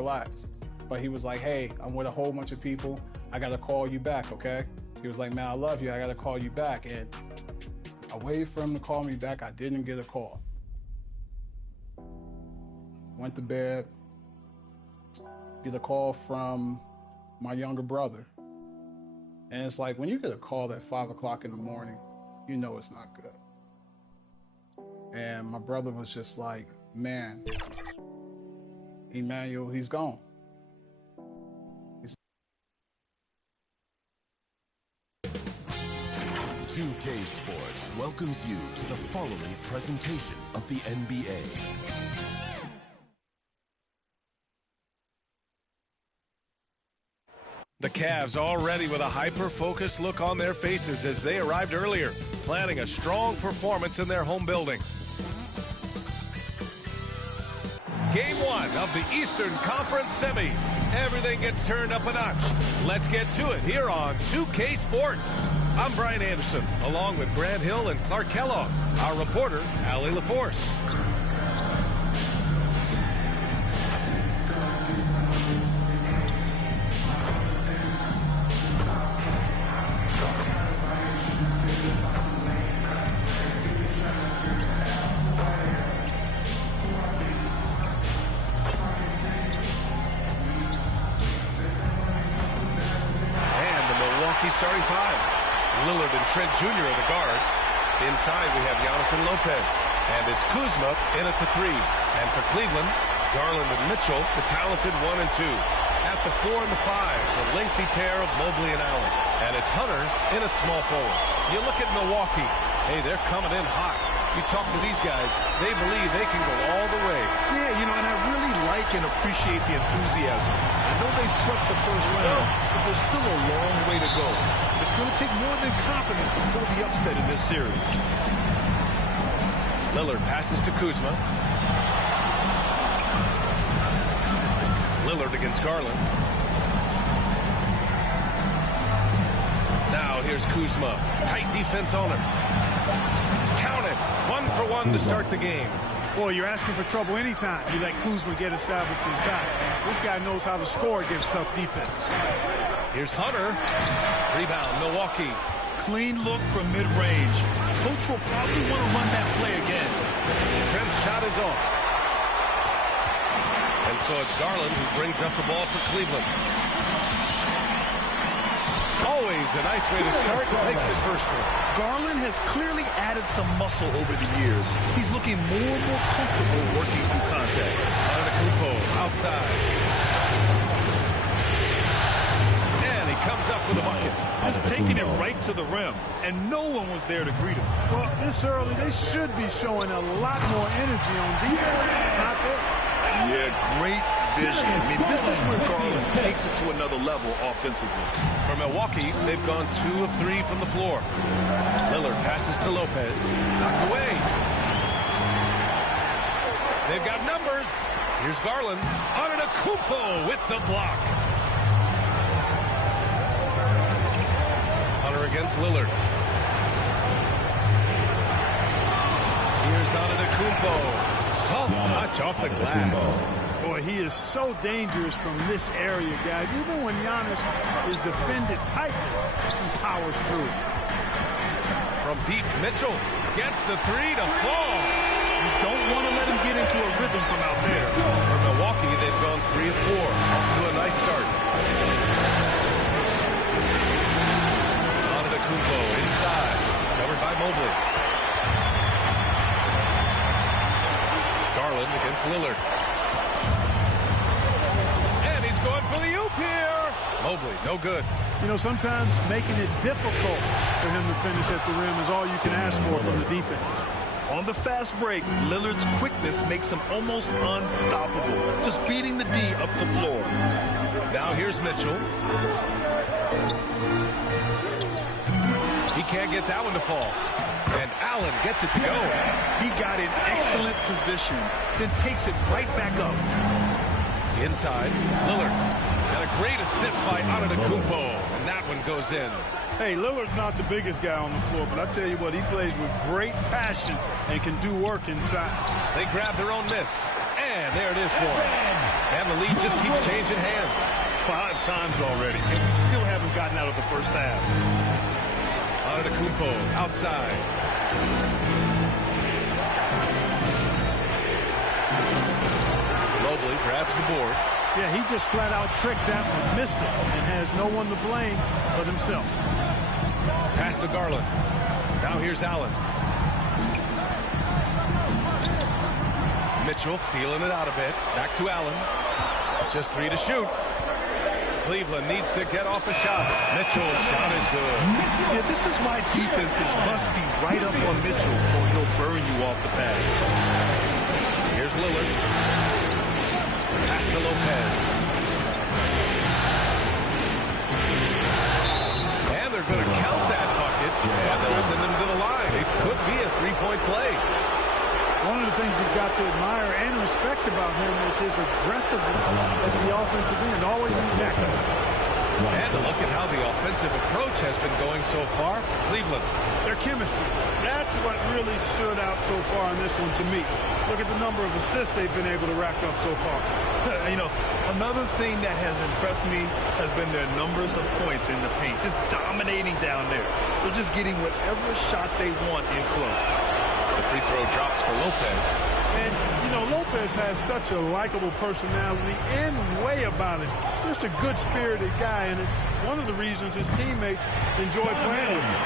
relax. But he was like, hey, I'm with a whole bunch of people. I got to call you back, okay? He was like, man, I love you. I got to call you back. And I waited for him to call me back. I didn't get a call. Went to bed, get a call from my younger brother. And it's like, when you get a call at 5 o'clock in the morning, you know it's not good. And my brother was just like, man, Emmanuel, he's gone. 2K Sports welcomes you to the following presentation of the NBA. The Cavs already with a hyper-focused look on their faces as they arrived earlier, planning a strong performance in their home building. Game 1 of the Eastern Conference semis. Everything gets turned up a notch. Let's get to it here on 2K Sports. I'm Brian Anderson, along with Grant Hill and Clark Kellogg. Our reporter, Allie LaForce. Starting five. Lillard and Trent Jr. are the guards. Inside we have Giannis and Lopez. And it's Kuzma in at the 3. And for Cleveland, Garland and Mitchell, the talented 1 and 2. At the 4 and the 5, the lengthy pair of Mobley and Allen. And it's Hunter in at small forward. You look at Milwaukee. Hey, they're coming in hot. You talk to these guys, they believe they can go all the way. Yeah, you know, and I really like and appreciate the enthusiasm. I know they swept the first round, but there's still a long way to go. It's going to take more than confidence to pull the upset in this series. Lillard passes to Kuzma. Lillard against Garland. Now here's Kuzma. Tight defense on him. Count it. 1 for 1 to start the game. Boy, you're asking for trouble anytime you let Kuzma get established inside. This guy knows how to score against tough defense. Here's Hunter. Rebound, Milwaukee. Clean look from mid-range. Coach will probably want to run that play again. Trent's shot is off. And so it's Garland who brings up the ball for Cleveland. Always a nice way to start. Makes his first one. Garland has clearly added some muscle over the years. He's looking more and more comfortable working through contact. Antetokounmpo outside. And he comes up with a bucket. Just taking it right to the rim, and no one was there to greet him. Well, this early, they should be showing a lot more energy on defense. It's not there. Yeah, great vision. I mean, this is where Garland takes it to another level offensively. For Milwaukee, they've gone 2 of 3 from the floor. Lillard passes to Lopez. Knocked away. They've got numbers. Here's Garland. Antetokounmpo with the block. Hunter against Lillard. Here's Antetokounmpo. Soft touch off the glass. Boy, he is so dangerous from this area, guys. Even when Giannis is defended tightly, he powers through. From deep, Mitchell gets the 3 to fall. You don't want to let him get into a rhythm from out there. For Milwaukee, they've gone 3 of 4. Off to a nice start. Antetokounmpo inside. Covered by Mobley. Garland against Lillard. And he's going for the oop here. Mobley, no good. You know, sometimes making it difficult for him to finish at the rim is all you can ask for from the defense. On the fast break, Lillard's quickness makes him almost unstoppable. Just beating the D up the floor. Now here's Mitchell. He can't get that one to fall. And Allen gets it to go. He got in excellent position, then takes it right back up. Inside, Lillard. Got a great assist by Antetokounmpo, and that one goes in. Hey, Lillard's not the biggest guy on the floor, but I tell you what, he plays with great passion and can do work inside. They grab their own miss, and there it is for him. And the lead just keeps changing hands. 5 times already, and we still haven't gotten out of the first half. Antetokounmpo outside. Mobley grabs the board. Yeah, he just flat out tricked that one, missed it, and has no one to blame but himself. Pass to Garland. Now here's Allen. Mitchell feeling it out a bit. Back to Allen. Just 3 to shoot. Cleveland needs to get off a shot. Mitchell's shot is good. Yeah, this is why defenses must be right up on Mitchell or he'll burn you off the pass. Here's Lillard. Pass to Lopez. And they're going to count that bucket, and they'll send him to the line. It could be a 3-point play. One of the things you've got to admire and respect about him is his aggressiveness at the offensive end, always in attack. And look at how the offensive approach has been going so far for Cleveland. Their chemistry, that's what really stood out so far in this one to me. Look at the number of assists they've been able to rack up so far. You know, another thing that has impressed me has been their numbers of points in the paint, just dominating down there. They're just getting whatever shot they want in close. The free throw drops for Lopez. And, you know, Lopez has such a likable personality and way about him. Just a good-spirited guy, and it's one of the reasons his teammates enjoy playing with him.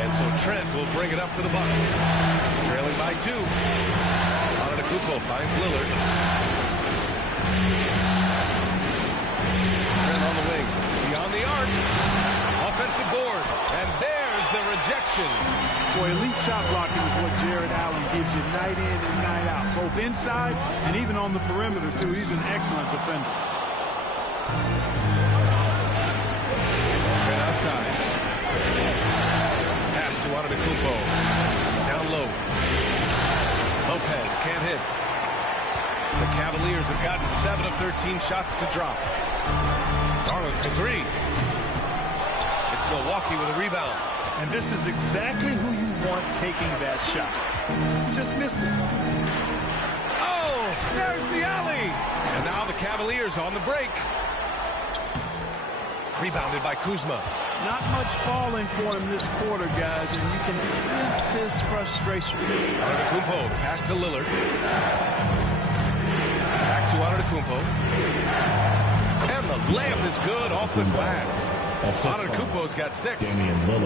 And so Trent will bring it up for the Bucks. Trailing by 2. Antetokounmpo finds Lillard. Trent on the wing. Beyond the arc. Offensive board. And there's the rejection. Boy, elite shot blocking is what Jared Allen gives you night in and night out, both inside and even on the perimeter, too. He's an excellent defender. Trent outside. Pass to Antetokounmpo. Down low. Lopez can't hit. The Cavaliers have gotten 7 of 13 shots to drop. Garland for 3. It's Milwaukee with a rebound. And this is exactly who you want taking that shot. Just missed it. Oh, there's the alley. And now the Cavaliers on the break. Rebounded by Kuzma. Not much falling for him this quarter, guys, and you can sense his frustration. Antetokounmpo, pass to Lillard. Back to Antetokounmpo. And the layup is good off the glass. Antetokounmpo's got 6.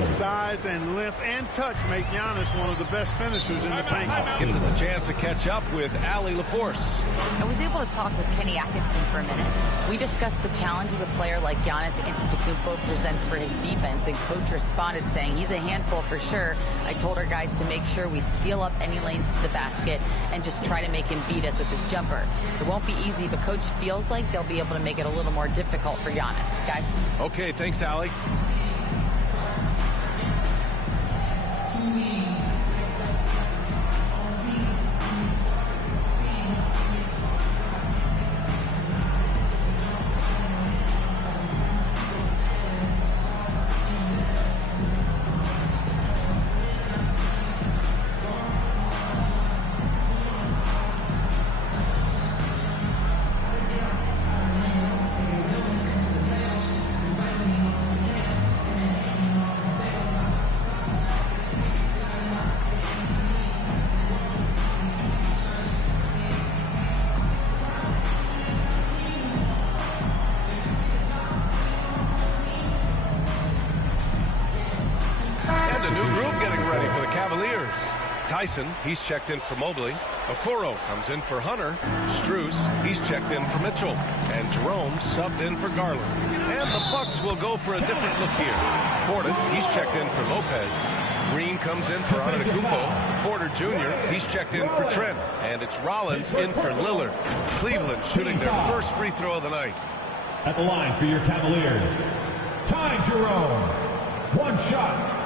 Size and length and touch make Giannis one of the best finishers in the paint. Gives us a chance to catch up with Allie LaForce. I was able to talk with Kenny Atkinson for a minute. We discussed the challenges a player like Giannis Antetokounmpo presents for his defense, and coach responded saying he's a handful for sure. I told our guys to make sure we seal up any lanes to the basket and just try to make him beat us with his jumper. It won't be easy, but coach feels like they'll be able to make it a little more difficult for Giannis. Guys? Okay, thanks, Allie. Cavaliers. Tyson, he's checked in for Mobley. Okoro comes in for Hunter. Strus, he's checked in for Mitchell. And Jerome subbed in for Garland. And the Bucks will go for a different look here. Portis, he's checked in for Lopez. Green comes in for Antetokounmpo. Porter Jr., he's checked in for Trent. And it's Rollins in for Lillard. Cleveland shooting their first free throw of the night. At the line for your Cavaliers, Ty Jerome. One shot.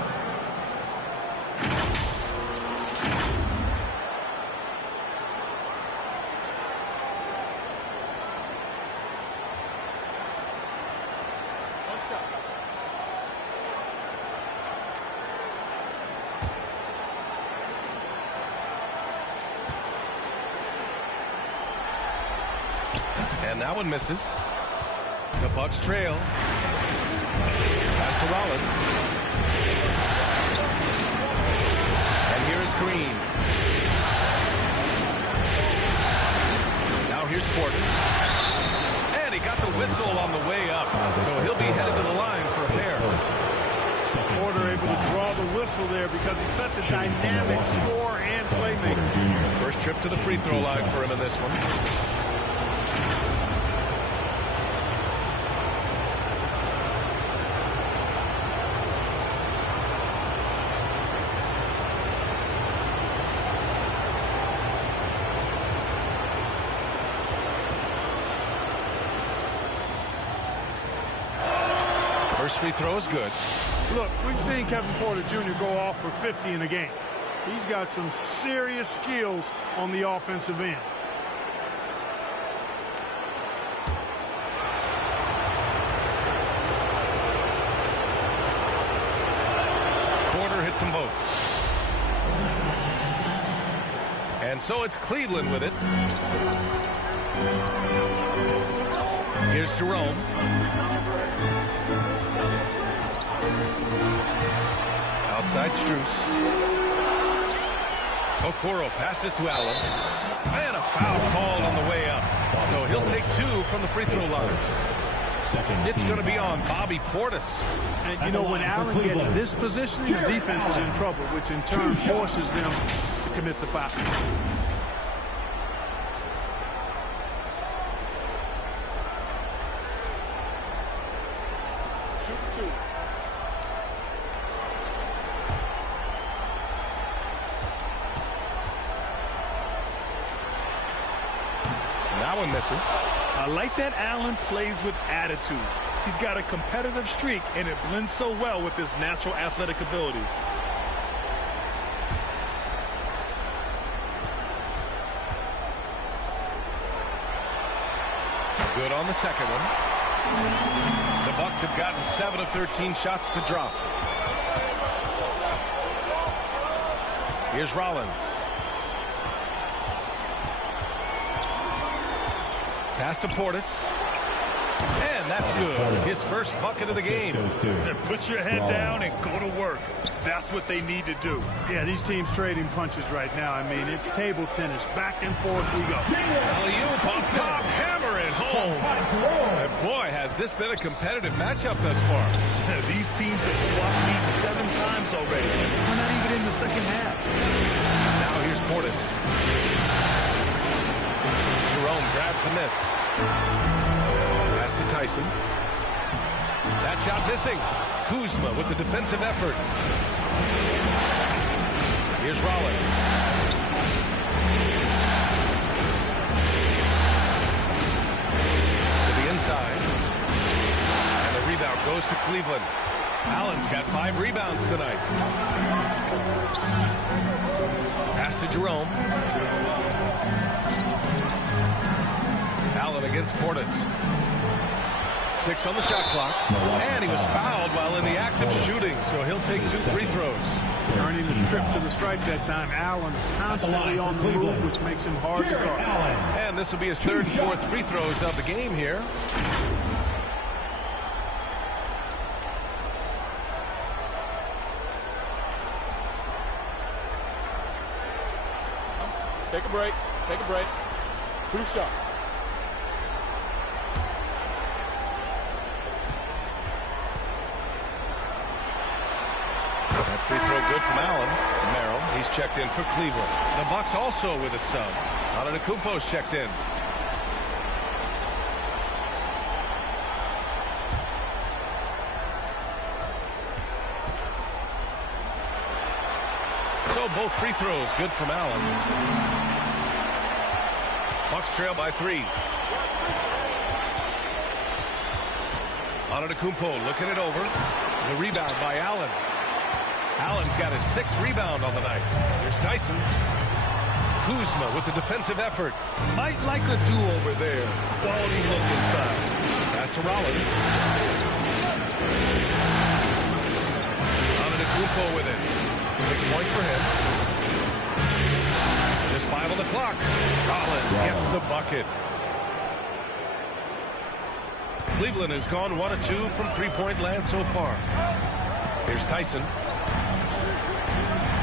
And that one misses. The Bucks trail. Pass to Rollins. And here's Green. Now here's Porter. And he got the whistle on the way up. So he'll be headed to the line for a pair. Porter able to draw the whistle there because he's such a dynamic scorer and playmaker. First trip to the free throw line for him in this one. First free throw is good. Look, we've seen Kevin Porter Jr. go off for 50 in a game. He's got some serious skills on the offensive end. Porter hits them both. And so it's Cleveland with it. Here's Jerome. Outside Strus. Okoro passes to Allen. And a foul called on the way up. So he'll take 2 from the free throw line. It's going to be on Bobby Portis. And, you know, when Allen gets this position, the defense is in trouble, which in turn forces them to commit the foul. Shoot 2. That one misses. I like that Allen plays with attitude. He's got a competitive streak, and it blends so well with his natural athletic ability. Good on the second one. The Bucks have gotten 7 of 13 shots to drop. Here's Rollins. Pass to Portis. And that's good. His first bucket of the game. And put your head down and go to work. That's what they need to do. Yeah, these teams trading punches right now. I mean, it's table tennis. Back and forth we go. Alley-oop off top, hammer it home. And boy, has this been a competitive matchup thus far. These teams have swapped leads 7 times already. We're not even in the second half. Now here's Portis. Jerome grabs the miss. Pass to Tyson. That shot missing. Kuzma with the defensive effort. Here's Rollins. To the inside. And the rebound goes to Cleveland. Allen's got 5 rebounds tonight. Pass to Jerome. Allen against Portis. 6 on the shot clock. And he was fouled while in the act of shooting, so he'll take 2 free throws. Earning a trip to the stripe that time. Allen constantly on the move, which makes him hard to guard. And this will be his 3rd and 4th free throws of the game here. Take a break. Take a break. 2 shots. That free throw good from Allen. Merrill, he's checked in for Cleveland. The Bucks also with a sub. Antetokounmpo's checked in. So both free throws good from Allen. Bucks trail by 3. Antetokounmpo looking it over. The rebound by Allen. Allen's got his 6th rebound on the night. Here's Tyson. Kuzma with the defensive effort. Might like a do-over there. Quality look inside. Pass to Rollins. Antetokounmpo with it. 6 points for him. Just 5 on the clock. Rollins gets the bucket. Cleveland has gone 1 of 2 from three-point land so far. Here's Tyson.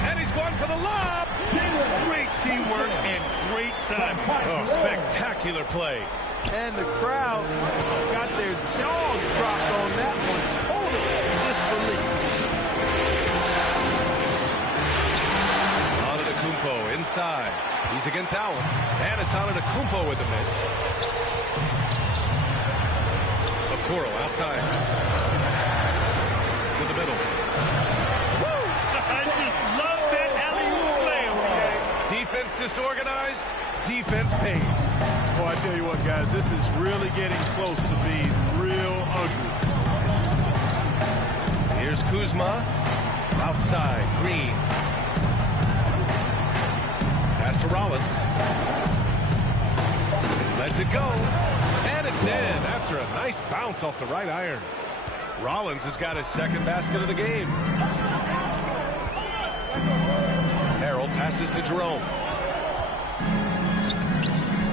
And he's going for the lob. Great teamwork and great timing. Oh, spectacular play. And the crowd got their jaws dropped on that one. Total disbelief. Antetokounmpo inside. He's against Allen. And it's Antetokounmpo with the miss. Okoro outside. To the middle. Woo! I just love that alley-oop slam. Defense disorganized. Defense pays. Oh, I tell you what, guys, this is really getting close to being real ugly. Here's Kuzma. Outside. Green. Pass to Rollins. Lets it go. And it's in after a nice bounce off the right iron. Rollins has got his second basket of the game. Harold passes to Jerome.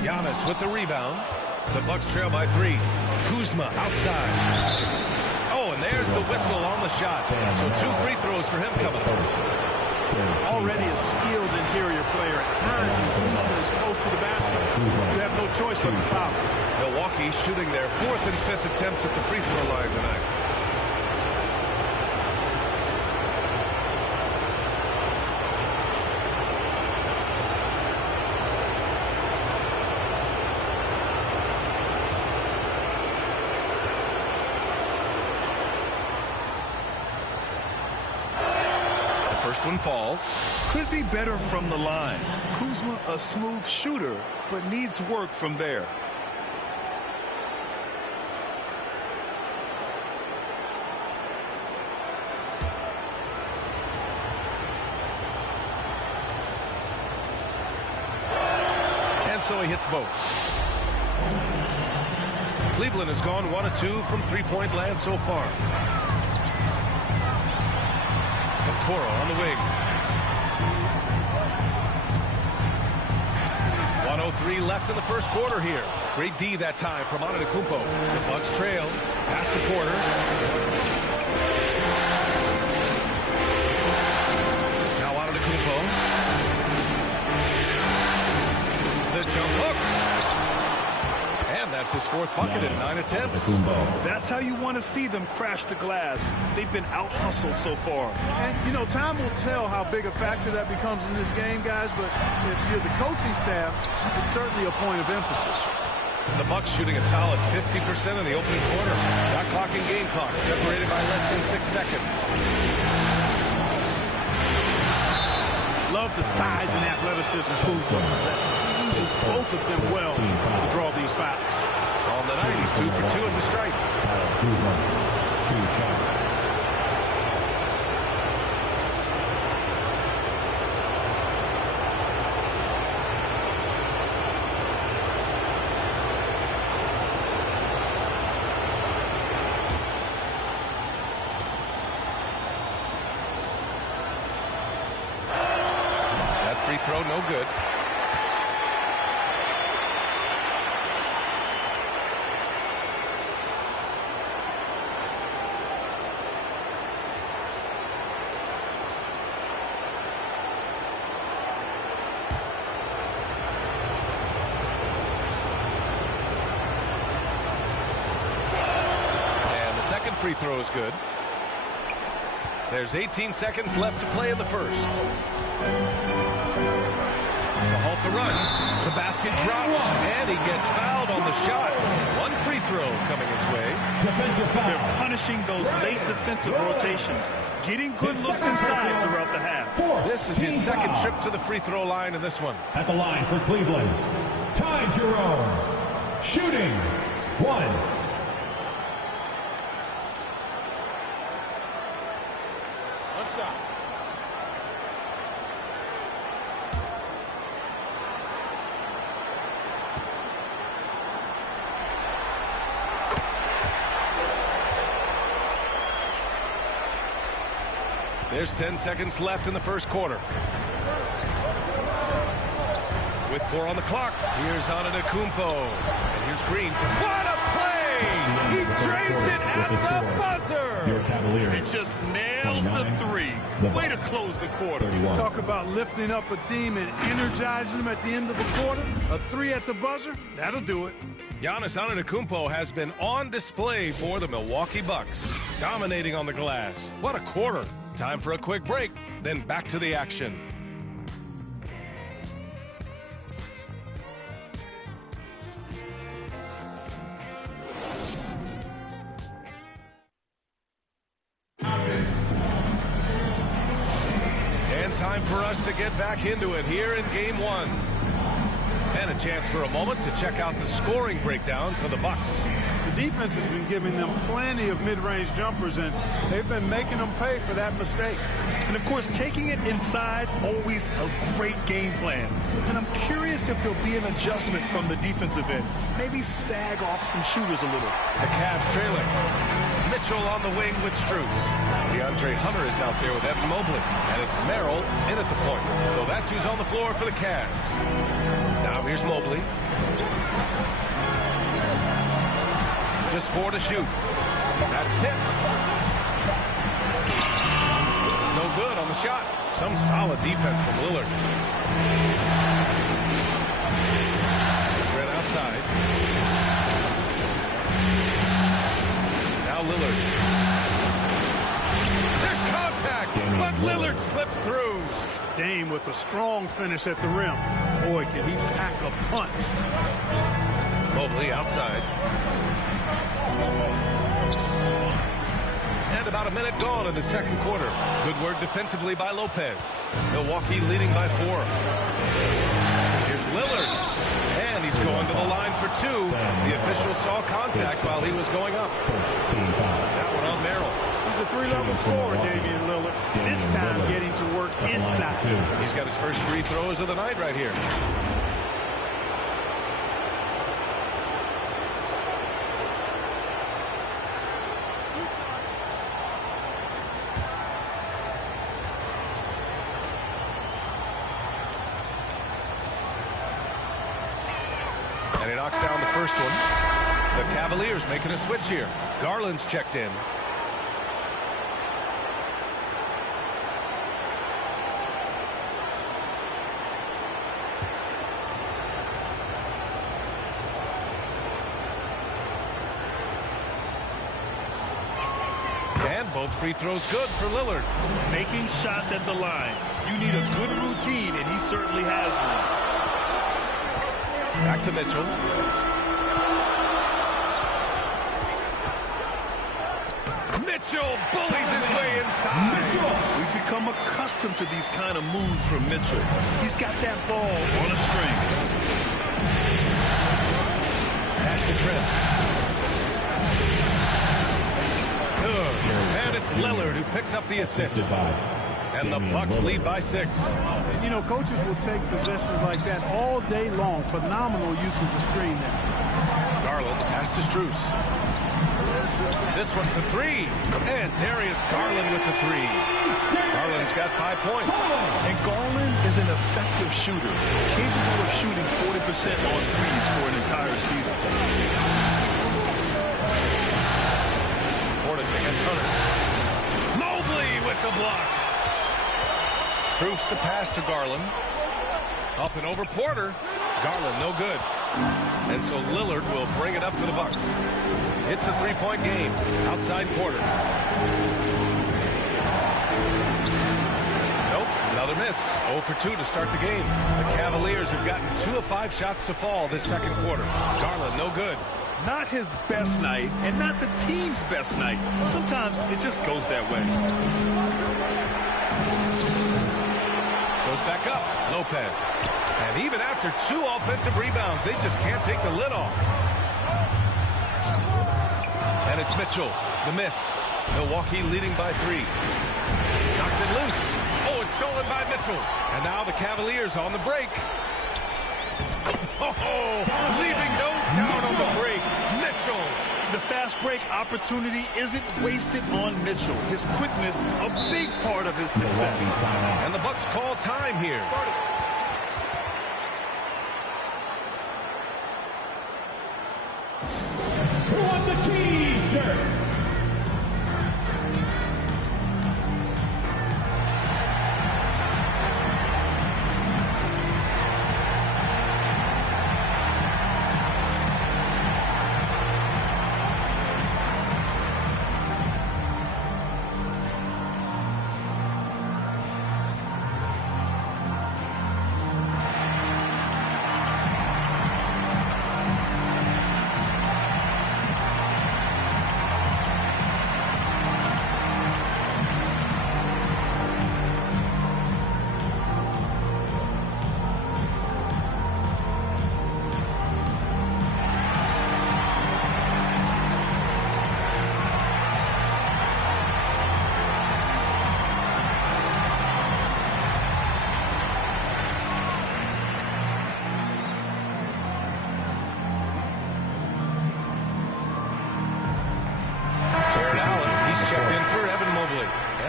Giannis with the rebound. The Bucks trail by 3. Kuzma outside. Oh, and there's the whistle on the shot. So 2 free throws for him coming up. Already a skilled interior player. At times, when Kuzma is close to the basket, you have no choice but to foul. Milwaukee shooting their 4th and 5th attempts at the free throw line tonight. First one falls. Could be better from the line. Kuzma, a smooth shooter, but needs work from there. And so he hits both. Cleveland has gone 1 of 2 from three-point land so far. Okoro on the wing. 1:03 left in the first quarter here. Great D that time from Antetokounmpo. The Bucks trail. Pass to Porter. Now Antetokounmpo. The jump hook. And that's his 4th bucket in 9 attempts. That's how you want to see them crash the glass. They've been out-hustled so far. And, you know, time will tell how big a factor that becomes in this game, guys, but if you're the coaching staff, it's certainly a point of emphasis. The Bucks shooting a solid 50% in the opening quarter. Shot clock and game clock separated by less than 6 seconds. Love the size and athleticism Kuzma possesses. He uses both of them well to draw these fouls. On the night, he's 2 for 2 at the stripe. Kuzma, 2 shots. Free throw, no good. And the second free throw is good. There's 18 seconds left to play in the first. To halt the run. The basket drops, and he gets fouled on the shot. 1 free throw coming his way. Defensive foul. They're punishing those late defensive rotations, getting good looks inside throughout the half. This is his second trip to the free throw line in this one. At the line for Cleveland, Ty Jerome. Shooting, 1. One shot. There's 10 seconds left in the first quarter. With 4 on the clock, here's Antetokounmpo. And here's Green. What a play! He Cavaliers. It just nails the three. Way to close the quarter. 31. Talk about lifting up a team and energizing them at the end of the quarter. A three at the buzzer, that'll do it. Giannis Antetokounmpo has been on display for the Milwaukee Bucks, dominating on the glass. What a quarter. Time for a quick break, then back to the action. And time for us to get back into it here in Game 1. And a chance for a moment to check out the scoring breakdown for the Bucks. The defense has been giving them plenty of mid-range jumpers, and they've been making them pay for that mistake. And, of course, taking it inside, always a great game plan. And I'm curious if there'll be an adjustment from the defensive end. Maybe sag off some shooters a little. The Cavs trailing. Mitchell on the wing with Strus. DeAndre Hunter is out there with Evan Mobley. And it's Merrill in at the point. So that's who's on the floor for the Cavs. Now here's Mobley. Just 4 to shoot. That's tipped. No good on the shot. Some solid defense from Lillard. Right outside. Now Lillard. There's contact, but Lillard slips through. Dame with a strong finish at the rim. Boy, can he pack a punch. Mobley outside. And about a minute gone in the second quarter. Good work defensively by Lopez. Milwaukee leading by 4. Here's Lillard. And he's going to the line for 2. The official saw contact while he was going up. That one on Merrill. He's a three-level scorer, Damian Lillard. This time getting to work inside. He's got his first free throws of the night right here. And he knocks down the first one. The Cavaliers making a switch here. Garland's checked in. And both free throws good for Lillard. Making shots at the line. You need a good routine, and he certainly has one. Back to Mitchell. Mitchell bullies his way inside. We've become accustomed to these kind of moves from Mitchell. He's got that ball on a string. Pass to Trent. Good. And it's Lillard who picks up the assist. And the Bucks lead by 6. You know, coaches will take possessions like that all day long. Phenomenal use of the screen there. Garland pass to Strus. This one for 3. And Darius Garland with the 3. Garland's got 5 points. And Garland is an effective shooter, capable of shooting 40% on threes for an entire season. Portis against Hunter. Mobley with the block. Strus the pass to Garland. Up and over Porter. Garland no good. And so Lillard will bring it up for the Bucks. It's a 3-point game. Outside Porter. Nope, another miss. 0 for 2 to start the game. The Cavaliers have gotten 2 of 5 shots to fall this second quarter. Garland no good. Not his best night, and not the team's best night. Sometimes it just goes that way. Goes back up, Lopez. And even after 2 offensive rebounds, they just can't take the lid off. And it's Mitchell, the miss. Milwaukee leading by 3. Knocks it loose. Oh, it's stolen by Mitchell. And now the Cavaliers on the break. Oh, leaving no doubt on the break. Mitchell. The fast break opportunity isn't wasted on Mitchell. His quickness, a big part of his success. And the Bucks call time here. Who wants a t-shirt?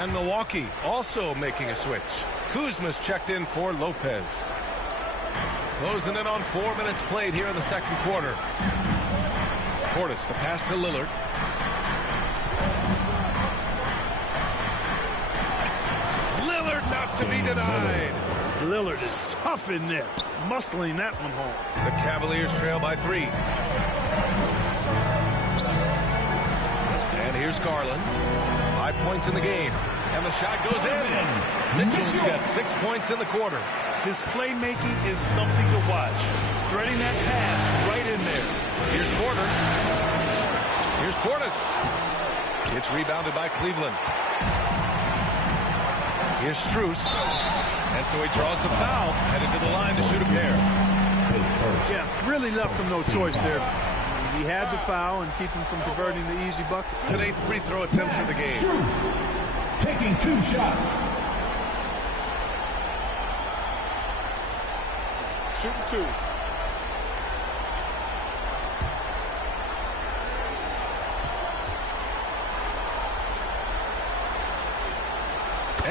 And Milwaukee also making a switch. Kuzma's checked in for Lopez. Closing in on 4 minutes played here in the second quarter. Portis, the pass to Lillard. Lillard not to be denied. Lillard is tough in there, muscling that one home. The Cavaliers trail by 3. And here's Garland. 5 points in the game. And the shot goes in. Mitchell's got 6 points in the quarter. His playmaking is something to watch. Threading that pass right in there. Here's Porter. Here's Portis. It's rebounded by Cleveland. Here's Strus. And so he draws the foul, headed to the line to shoot a pair. Yeah, really left him no choice there. He had to foul and keep him from converting the easy bucket. An 8th free throw attempt of the game. Strus taking 2 shots. Shooting 2.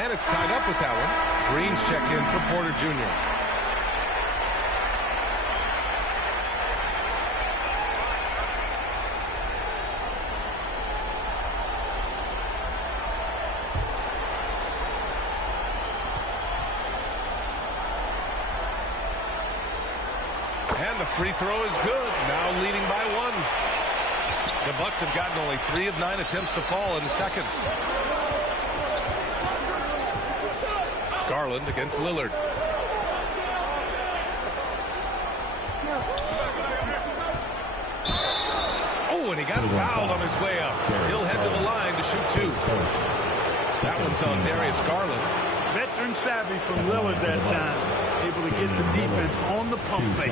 And it's tied up with that one. Green's check in for Porter Jr. And the free throw is good. Now leading by 1. The Bucks have gotten only 3 of 9 attempts to fall in the second. Garland against Lillard. Oh, and he got fouled on his way up. He'll head to the line to shoot 2. That one's on Darius Garland. Veteran savvy from Lillard that time. Able to get the defense on the pump fake.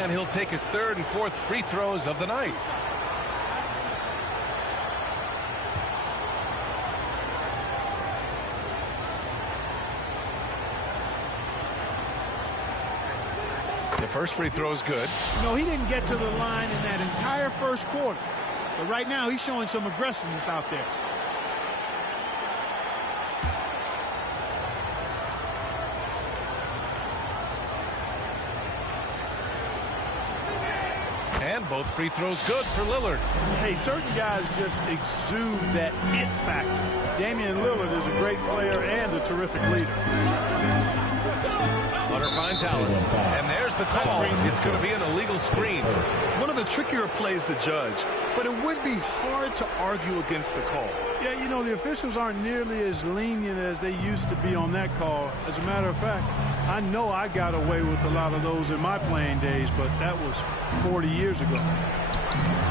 And he'll take his 3rd and 4th free throws of the night. The first free throw is good. No, he didn't get to the line in that entire first quarter. But right now, he's showing some aggressiveness out there. And both free throws good for Lillard. Hey, certain guys just exude that it factor. Damian Lillard is a great player and a terrific leader. Hunter finds Allen. And there's the call. It's going to be an illegal screen. One of the trickier plays to judge, but it would be hard to argue against the call. Yeah, you know, the officials aren't nearly as lenient as they used to be on that call. As a matter of fact, I know I got away with a lot of those in my playing days, but that was 40 years ago.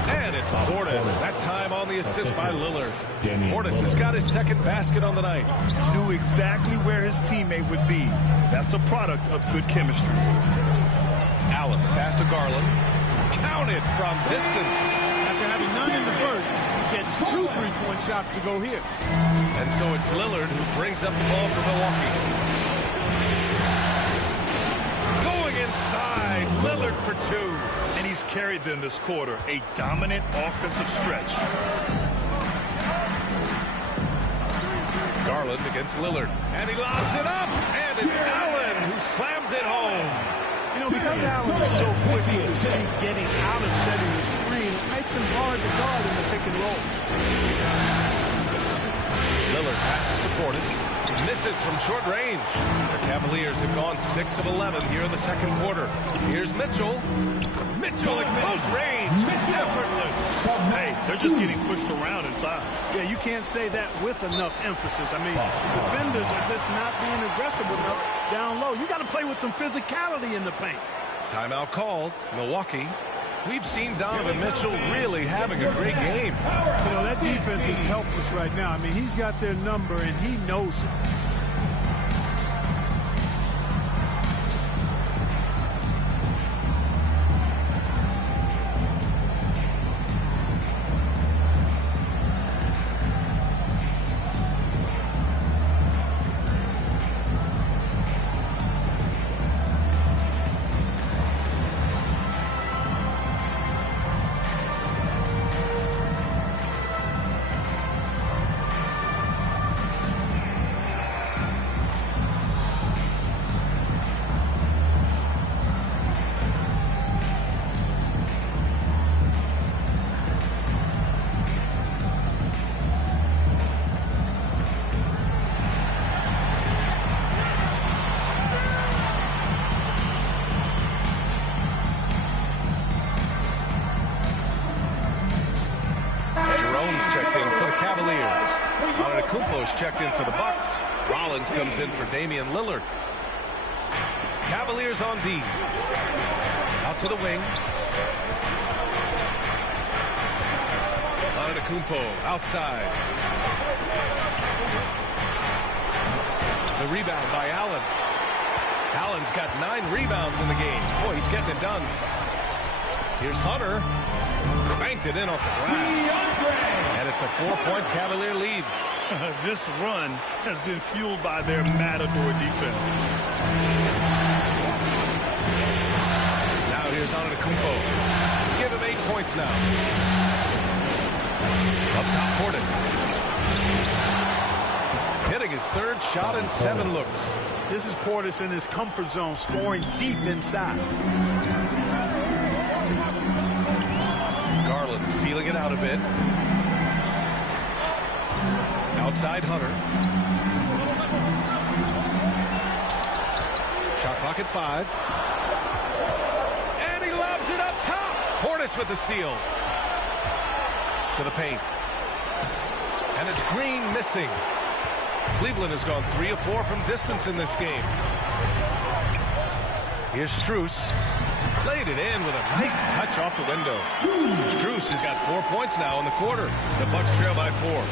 And it's Portis. That time on the assist by Lillard. Portis has got his 2nd basket on the night. Knew exactly where his teammate would be. That's a product of good chemistry. Allen pass to Garland. Counted from distance. After having none in the first, he gets 2 3-point shots to go here. And so it's Lillard who brings up the ball for Milwaukee. Going inside. Lillard for 2. And he's carried them this quarter. A dominant offensive stretch. Garland against Lillard. And he lobs it up. And it's Allen who slams it home. You know, because Allen is so quick with his feet getting out of setting the screen, it makes him hard to guard in the pick and roll. Lillard passes to Portis. He misses from short range. The Cavaliers have gone 6 of 11 here in the second quarter. Here's Mitchell. Mitchell at close range. Effortless. Hey, they're just getting pushed around inside. Yeah, you can't say that with enough emphasis. I mean, defenders are just not being aggressive enough down low. You got to play with some physicality in the paint. Timeout called. Milwaukee. We've seen Donovan Mitchell really having a great game. You know, that defense is helpless right now. I mean, he's got their number, and he knows it. Cavaliers. Antetokounmpo's checked in for the Bucks. Rollins comes in for Damian Lillard. Cavaliers on D. Out to the wing. Antetokounmpo outside. The rebound by Allen. Allen's got 9 rebounds in the game. Boy, he's getting it done. Here's Hunter. Cranked it in off the glass. And it's a 4-point Cavalier lead. This run has been fueled by their matador defense. Now here's Antetokounmpo. Give him 8 points now. Up top, Portis. Hitting his 3rd shot in 7 looks. This is Portis in his comfort zone, scoring deep inside. Garland feeling it out a bit. Outside Hunter. Shot clock at 5. And he lobs it up top. Portis with the steal. To the paint. And it's Green missing. Cleveland has gone 3 of 4 from distance in this game. Here's Strus. Played it in with a nice touch off the window. Strus has got 4 points now in the quarter. The Bucks trail by 4.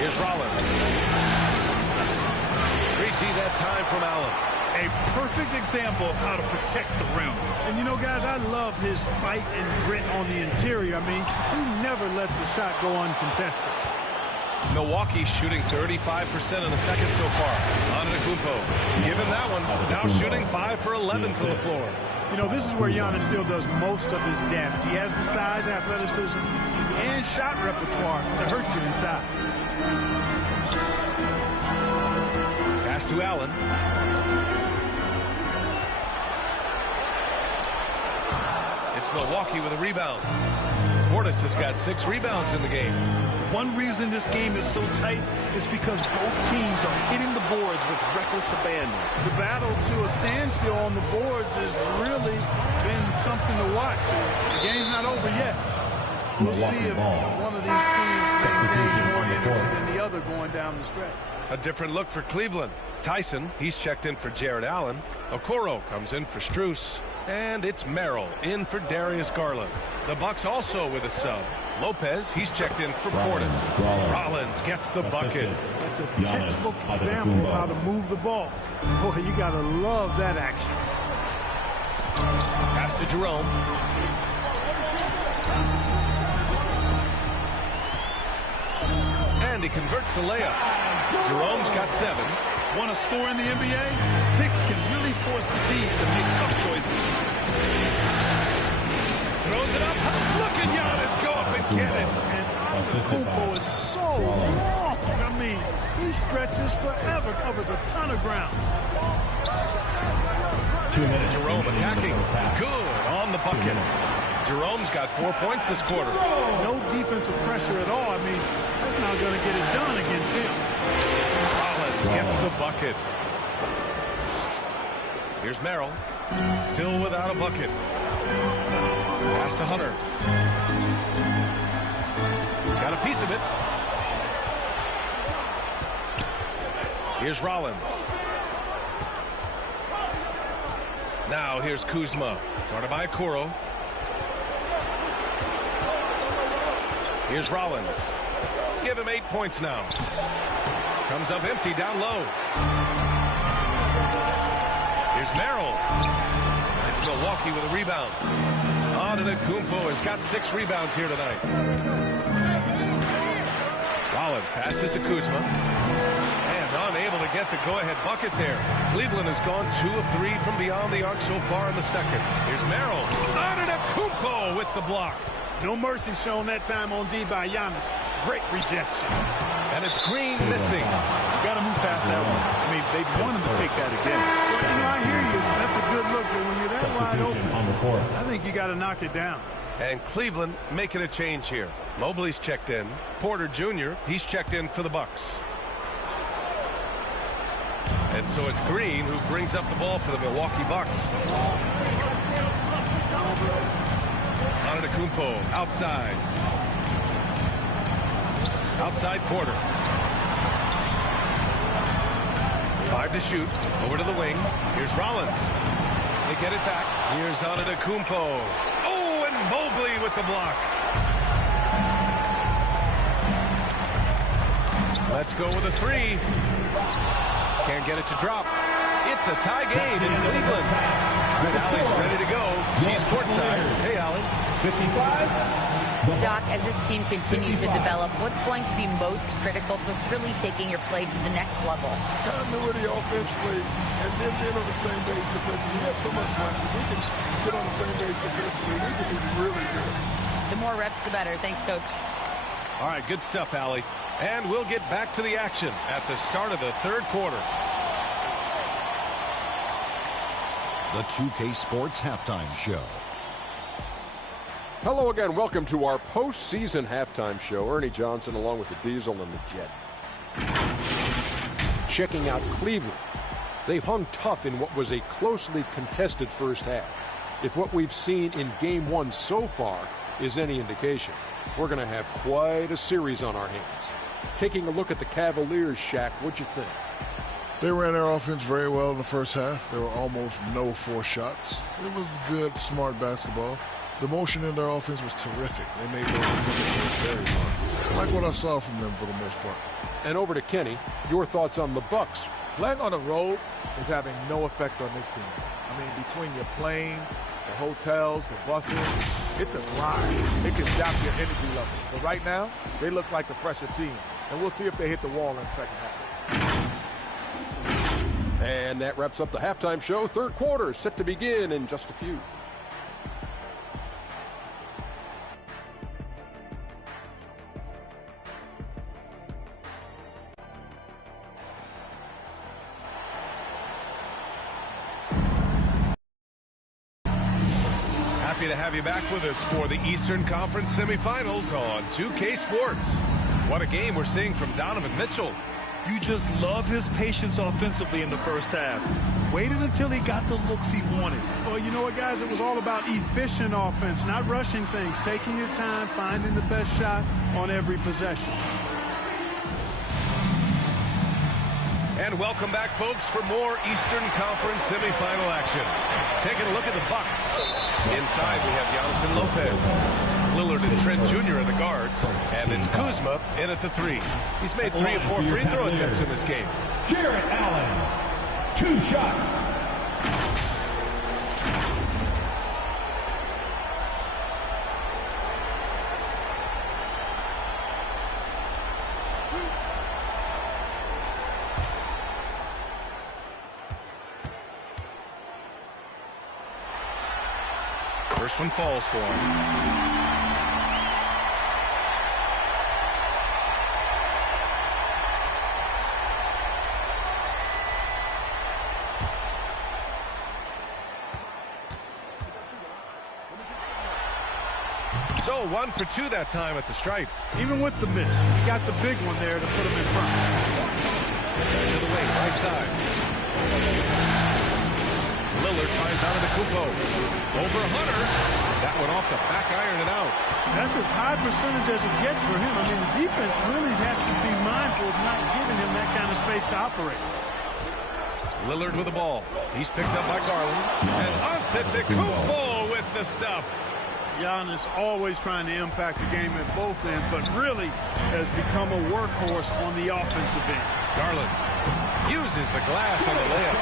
Here's Rollins. Great D that time from Allen. A perfect example of how to protect the rim. And you know, guys, I love his fight and grit on the interior. I mean, he never lets a shot go uncontested. Milwaukee shooting 35% in the second so far. Antetokounmpo given that one. Now shooting 5 for 11 from the floor. You know, this is where Giannis still does most of his damage. He has the size, athleticism, and shot repertoire to hurt you inside. Pass to Allen. It's Milwaukee with a rebound. Portis has got 6 rebounds in the game. One reason this game is so tight is because both teams are hitting the boards with reckless abandon. The battle to a standstill on the boards has really been something to watch. The game's not over yet. We'll see if one of these teams maintains more energy than the other going down the stretch. A different look for Cleveland. Tyson, he's checked in for Jared Allen. Okoro comes in for Strus. And it's Merrill in for Darius Garland. The Bucks also with a sub. Lopez, he's checked in for Portis. Rollins gets the bucket. That's a textbook example of how to move the ball. Boy, you got to love that action. Pass to Jerome. And he converts the layup. Jerome's got 7. Want to score in the NBA? Picks can really force the D to make tough choices. Throws it up. Look at Giannis go up and get it. And Antetokounmpo is so long. I mean, he stretches forever, covers a ton of ground. 2 minutes. Jerome attacking. Good on the bucket. Jerome's got 4 points this quarter. No defensive pressure at all. I mean, that's not going to get it done against him. Rollins gets the bucket. Here's Merrill. Still without a bucket. Pass to Hunter. Got a piece of it. Here's Rollins. Now here's Kuzma. Guarded by Okoro. Here's Rollins. Give him 8 points now. Comes up empty down low. Here's Merrill. It's Milwaukee with a rebound. Antetokounmpo has got 6 rebounds here tonight. Rollins passes to Kuzma. And unable to get the go-ahead bucket there. Cleveland has gone 2 of 3 from beyond the arc so far in the second. Here's Merrill. Antetokounmpo with the block. No mercy shown that time on D by Giannis. Great rejection. And it's Green missing. Got to move past that one. I mean, they want him to take that again. Well, you know, I hear you. That's a good look, but when you're that wide open, I think you got to knock it down. And Cleveland making a change here. Mobley's checked in. Porter Jr., he's checked in for the Bucks. And so it's Green who brings up the ball for the Milwaukee Bucks. Antetokounmpo outside. Outside quarter. 5 to shoot. Over to the wing. Here's Rollins. They get it back. Here's Antetokounmpo. Oh, and Mobley with the block. Let's go with a 3. Can't get it to drop. It's a tie game in Cleveland. All right, Allie's ready to go. She's courtside. Hey, Allie. 55. Doc, as this team continues to develop, what's going to be most critical to really taking your play to the next level? Continuity offensively, and then being on the same page defensively. We have so much length. If we can get on the same page defensively, we can be really good. The more reps, the better. Thanks, Coach. All right, good stuff, Allie. And we'll get back to the action at the start of the third quarter. The 2K Sports Halftime Show. Hello again. Welcome to our postseason halftime show. Ernie Johnson along with the Diesel and the Jet. Checking out Cleveland. They've hung tough in what was a closely contested first half. If what we've seen in Game 1 so far is any indication, we're going to have quite a series on our hands. Taking a look at the Cavaliers, Shaq, what'd you think? They ran their offense very well in the first half. There were almost no forced shots. It was good, smart basketball. The motion in their offense was terrific. They made those defenders work very hard. I like what I saw from them for the most part. And over to Kenny, your thoughts on the Bucks. Playing on the road is having no effect on this team. I mean, between your planes, the hotels, the buses, it's a grind. It can zap your energy level. But right now, they look like a fresher team. And we'll see if they hit the wall in the second half. And that wraps up the halftime show. Third quarter set to begin in just a few. Happy to have you back with us for the Eastern Conference Semifinals on 2K Sports. What a game we're seeing from Donovan Mitchell. You just love his patience offensively in the first half. Waited until he got the looks he wanted. Well, you know what, guys? It was all about efficient offense, not rushing things, taking your time, finding the best shot on every possession. And welcome back, folks, for more Eastern Conference semifinal action. Taking a look at the Bucks. Inside, we have Giannis and Lopez. Lillard and Trent Jr. are the guards. And it's Kuzma in at the 3. He's made 3 of 4 free throw attempts in this game. Jarrett Allen, 2 shots. First one falls for him. So 1 for 2 that time at the stripe. Even with the miss, he got the big one there to put him in front. To the wing, right side. Lillard finds Antetokounmpo. Over Hunter. That one off the back iron and out. That's as high percentage as it gets for him. I mean, the defense really has to be mindful of not giving him that kind of space to operate. Lillard with the ball. He's picked up by Garland. And Antetokounmpo with the stuff. Giannis always trying to impact the game at both ends, but really has become a workhorse on the offensive end. Garland uses the glass on the layup.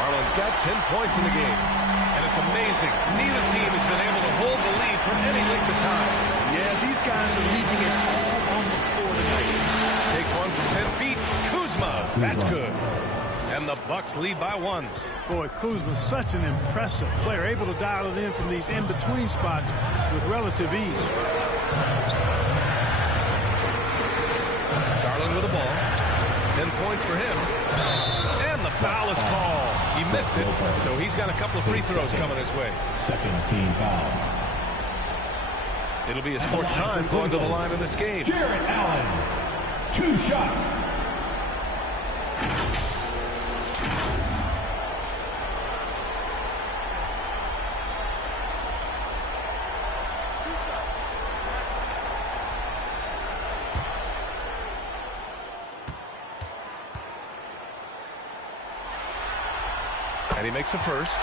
Garland's got 10 points in the game. And it's amazing. Neither team has been able to hold the lead for any length of time. Yeah, these guys are leaving it all on the floor tonight. Takes one from 10 feet. Kuzma. That's good. And the Bucks lead by 1. Boy, Kuzma's such an impressive player, able to dial it in from these in-between spots with relative ease. Garland with the ball. 10 points for him. And the foul is called. He missed it, so he's got a couple of free throws coming his way. Second team foul. It'll be a sport time going to the line in this game. Jarrett Allen, 2 shots. And he makes the first.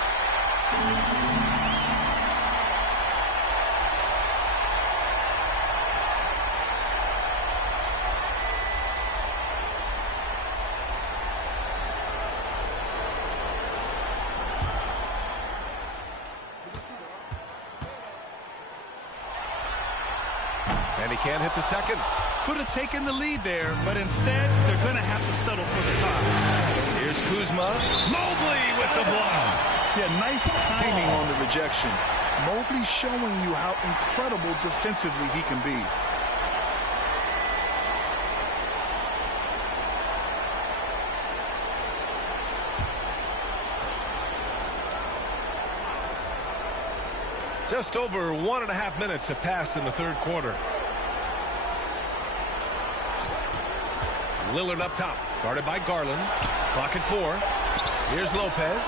And he can't hit the second. Could have taken the lead there, but instead, they're going to have to settle for the top. Here's Kuzma. Mobley with the block. Yeah, nice timing on the rejection. Mobley showing you how incredible defensively he can be. Just over 1.5 minutes have passed in the third quarter. Lillard up top, guarded by Garland. Clock at 4. Here's Lopez.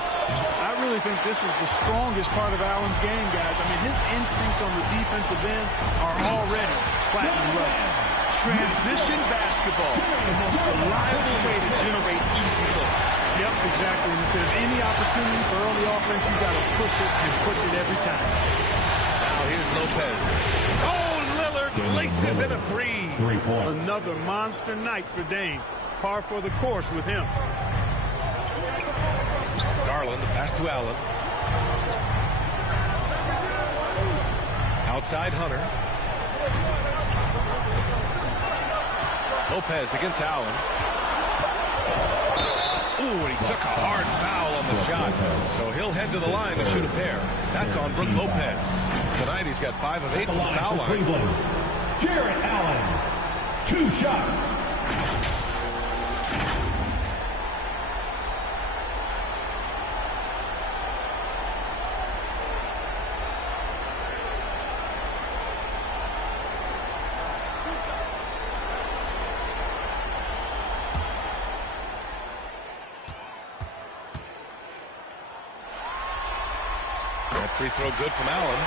I really think this is the strongest part of Allen's game, guys. I mean, his instincts on the defensive end are already platinum level. Transition basketball, the most reliable way to generate easy looks. Yep, exactly. And if there's any opportunity for early offense, you got to push it and push it every time. Now here's Lopez. Oh, Lillard laces in a 3. 3 points. Another monster night for Dame. Par for the course with him. Garland, the pass to Allen. Outside Hunter. Lopez against Allen. Ooh, and he took a hard foul on the shot. So he'll head to the line to shoot a pair. That's on Brook Lopez. Tonight he's got 5 of 8 from the foul line. Jarrett Allen. 2 shots. That free throw good from Allen.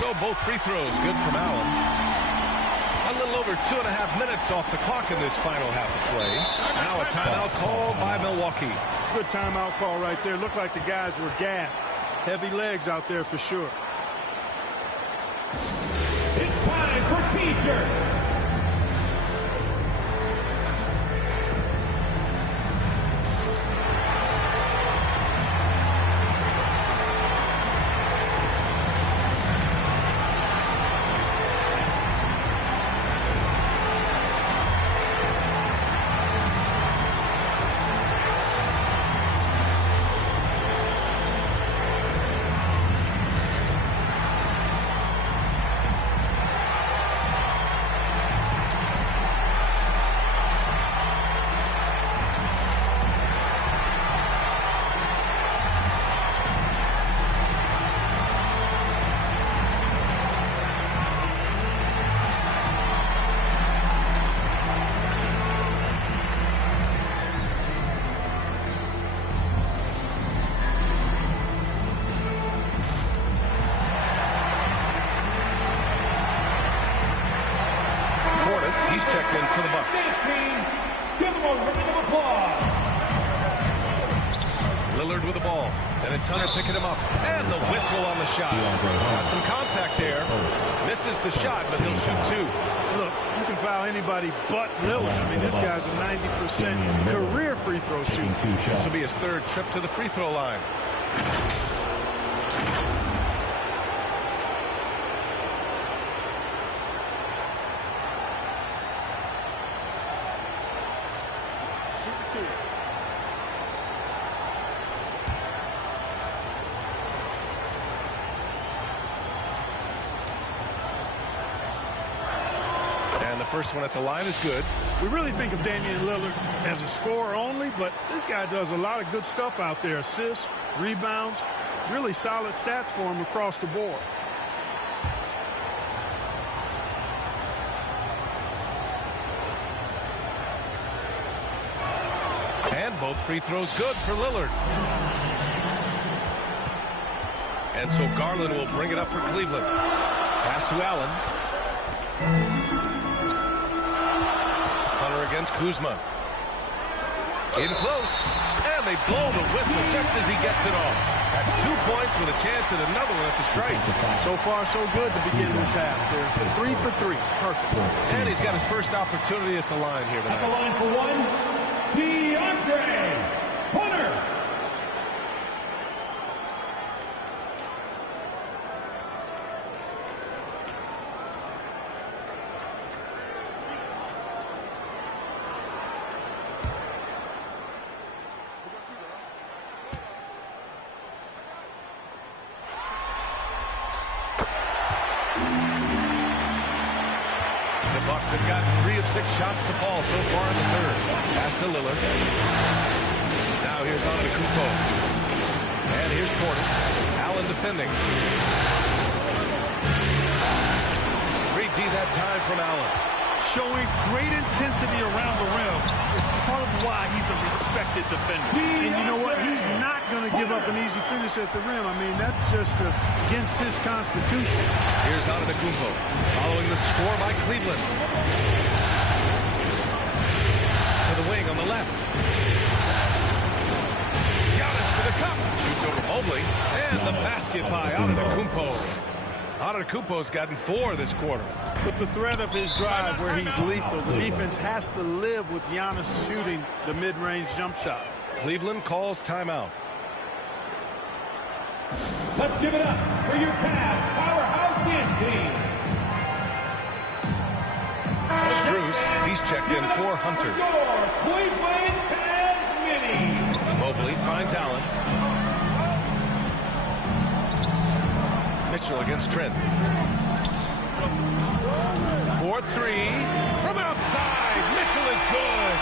So both free throws good from Allen. A little over 2.5 minutes off the clock in this final half of play. Now a timeout called by Milwaukee. Good timeout call right there. Looked like the guys were gassed. Heavy legs out there for sure. It's time for T-shirts. He's checked in for the Bucks. Give him a round of applause. Lillard with the ball, and it's Hunter picking him up, and the whistle on the shot. Got some contact there. Misses the shot, but he'll shoot 2. Look, you can foul anybody but Lillard. I mean, this guy's a 90% career free throw shooter. This will be his 3rd trip to the free throw line. And the first one at the line is good. We really think of Damian Lillard as a scorer only, but this guy does a lot of good stuff out there. Assists, rebounds, really solid stats for him across the board. Both free throws good for Lillard. And so Garland will bring it up for Cleveland. Pass to Allen. Hunter against Kuzma. In close. And they blow the whistle just as he gets it off. That's 2 points with a chance at another one at the strike. So far, so good to begin this half. They're 3 for 3. Perfect. And he's got his first opportunity at the line here tonight. At the line for one, DeAndre Hunter. Bucks have gotten 3 of 6 shots to fall so far in the third. Pass to Lillard. Now here's Antetokounmpo. And here's Portis. Allen defending. 3D that time from Allen. Showing great intensity around the rim. It's part of why he's a respected defender. And you know what? He's not going to give up an easy finish at the rim. I mean, that's just against his constitution. Here's Antetokounmpo following the score by Cleveland. To the wing on the left. Giannis to the cup. Shoots over Mobley. And the basket by Antetokounmpo. Antetokounmpo's gotten 4 this quarter. With the threat of his drive where he's lethal, the defense has to live with Giannis shooting the mid-range jump shot. Cleveland calls timeout. Let's give it up for your Cavs powerhouse dance team. Strus, he's checked in for Hunter. Your Cleveland Cavs mini. Mobley finds Allen. Mitchell against Trent. 4-3 from outside. Mitchell is good.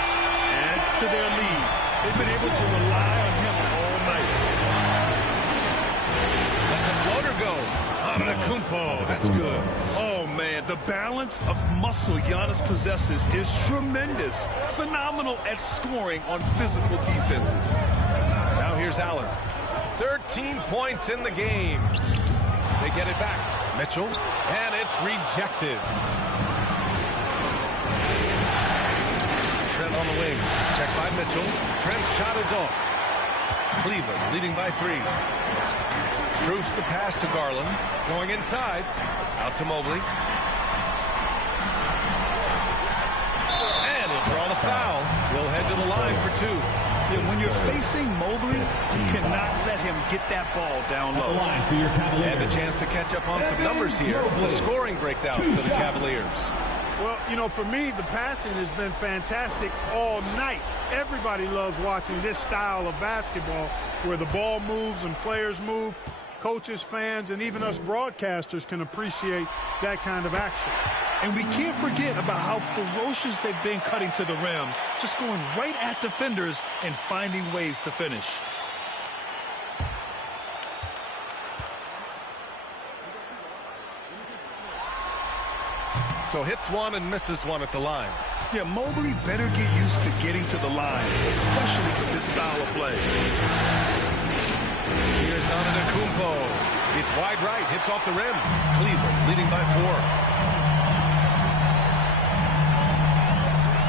Adds to their lead. They've been able to rely on him all night. Let's a floater go. Antetokounmpo. That's good. Oh, man, the balance of muscle Giannis possesses is tremendous. Phenomenal at scoring on physical defenses. Now here's Allen. 13 points in the game. They get it back. Mitchell, and it's rejected. Trent on the wing. Checked by Mitchell. Trent's shot is off. Cleveland leading by 3. Strus the pass to Garland. Going inside. Out to Mobley. And he'll draw the foul. He'll head to the line for 2. When you're facing Mobley, you cannot let him get that ball down low. And a chance to catch up on some numbers here. The scoring breakdown for the Cavaliers. Well, you know, for me, the passing has been fantastic all night. Everybody loves watching this style of basketball where the ball moves and players move. Coaches, fans, and even us broadcasters can appreciate that kind of action. And we can't forget about how ferocious they've been cutting to the rim, just going right at defenders and finding ways to finish. So hits one and misses one at the line. Yeah, Mobley better get used to getting to the line, especially with this style of play. Here's Antetokounmpo. It's wide right, hits off the rim. Cleveland leading by 4.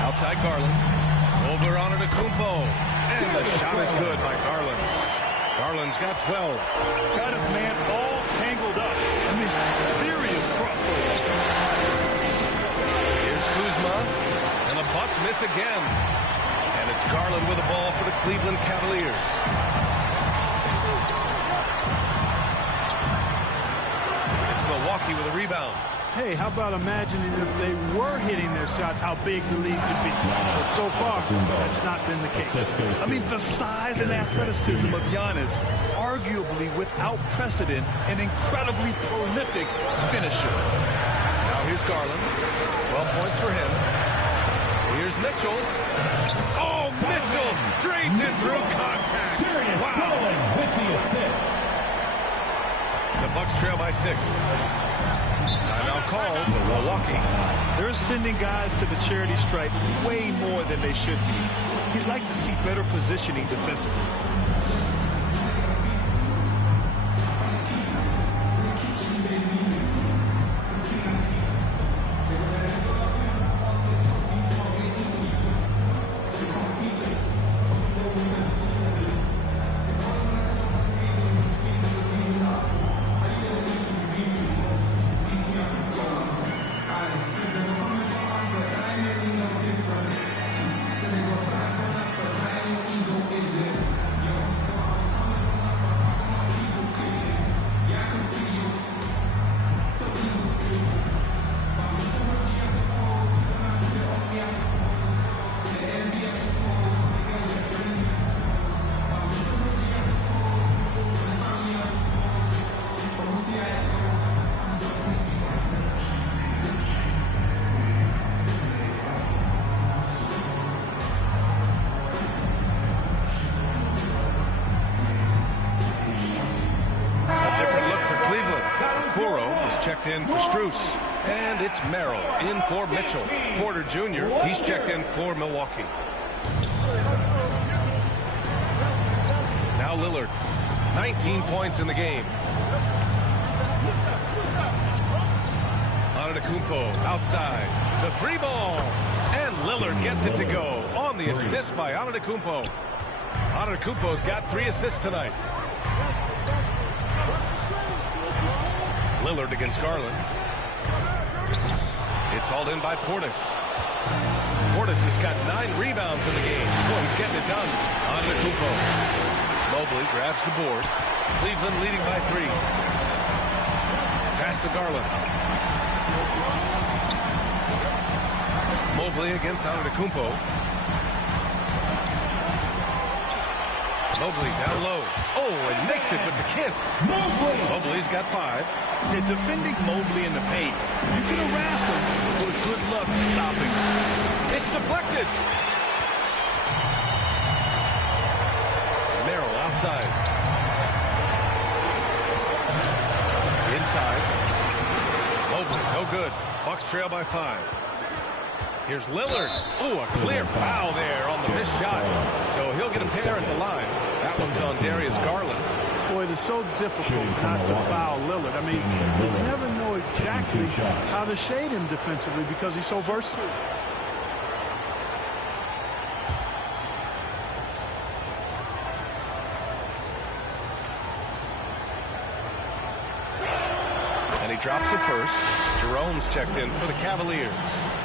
Outside Garland. Over Antetokounmpo. And the shot is good by Garland. Garland's got 12. Got his man all tangled up. I mean, serious crossover. Here's Kuzma. And the Bucks miss again. And it's Garland with the ball for the Cleveland Cavaliers. It's Milwaukee with a rebound. Hey, how about imagining if they were hitting their shots, how big the lead could be. But so far, that's not been the case. I mean, the size and athleticism of Giannis, arguably without precedent, an incredibly prolific finisher. Now here's Garland. 12 points for him. Here's Mitchell. Oh, Mitchell drains it through contact. Wow. With the assist. The Bucks trail by 6. Timeout called for Milwaukee. They're sending guys to the charity stripe way more than they should be. He'd like to see better positioning defensively. Checked in for Strus. And it's Merrill in for Mitchell. Porter Jr., he's checked in for Milwaukee. Now Lillard, 19 points in the game. Antetokounmpo outside. The three ball. And Lillard gets it to go on the assist by Antetokounmpo. Antetokounmpo's got 3 assists tonight. Lillard against Garland. It's hauled in by Portis. Portis has got 9 rebounds in the game. Boy, he's getting it done. Antetokounmpo. Mobley grabs the board. Cleveland leading by 3. Pass to Garland. Mobley against Antetokounmpo. Mobley down low. Oh, and makes it with the kiss. Mobley's got 5. They're defending Mobley in the paint. You can harass him, but good luck stopping him. It's deflected. Merrill outside. Inside. Mobley, no good. Bucks trail by 5. Here's Lillard. Oh, a clear foul there on the missed shot. So he'll get a pair at the line. That one's on Darius Garland. Boy, it is so difficult not to foul Lillard. I mean, you never know exactly how to shade him defensively because he's so versatile. And he drops it first. Jerome's checked in for the Cavaliers.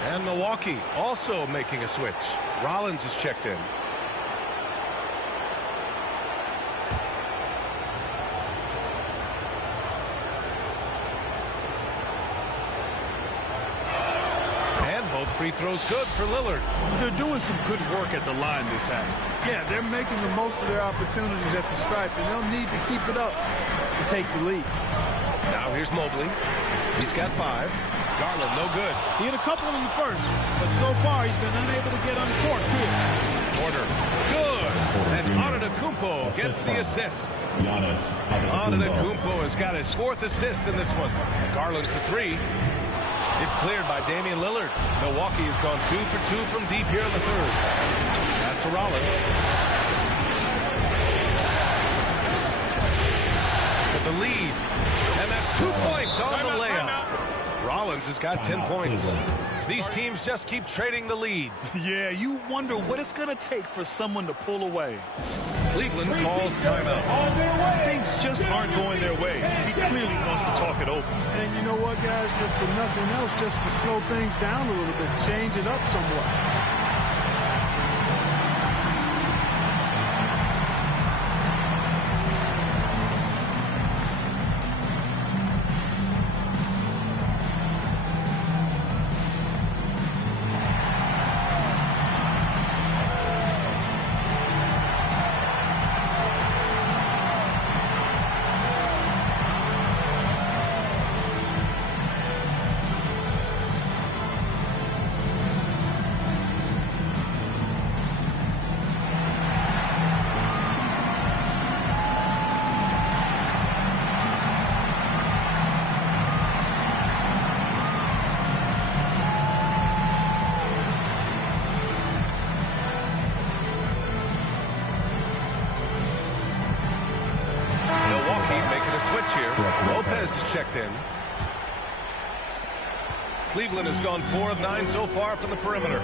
And Milwaukee also making a switch. Rollins is checked in. Free throws good for Lillard. They're doing some good work at the line this half. Yeah, they're making the most of their opportunities at the stripe, and they'll need to keep it up to take the lead. Now here's Mobley. He's got 5. Garland, no good. He hit a couple in the first, but so far he's been unable to get uncorked here. Porter, good. And Antetokounmpo gets the assist. Antetokounmpo has got his 4th assist in this one. Garland for 3. It's cleared by Damian Lillard. Milwaukee has gone 2 for 2 from deep here in the 3rd. Pass to Rollins. For the lead. And that's 2 points on the layup. Rollins has got 10 points. These teams just keep trading the lead. Yeah, you wonder what it's going to take for someone to pull away. Cleveland calls timeout. Things just aren't going their way. He clearly wants to talk it over. And you know what, guys? If for nothing else, just to slow things down a little bit, change it up somewhat. checked in. Cleveland has gone 4 of 9 so far from the perimeter.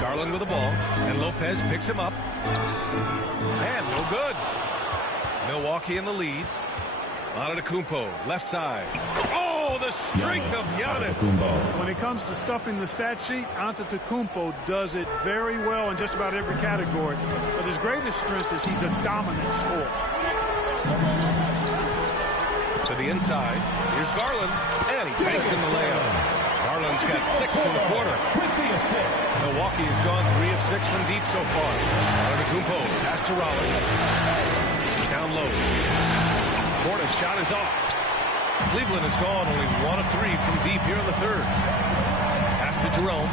Garland with the ball, and Lopez picks him up. And no good. Milwaukee in the lead. Antetokounmpo, left side. Oh, the strength of Giannis. When it comes to stuffing the stat sheet, Antetokounmpo does it very well in just about every category. But his greatest strength is he's a dominant scorer. To the inside. Here's Garland, and he takes in the layup. Garland's got 6 in the quarter. Milwaukee has gone 3 of 6 from deep so far. Antetokounmpo, pass to Rollins. Down low. Portis' shot is off. Cleveland has gone only 1 of 3 from deep here in the third. Pass to Jerome.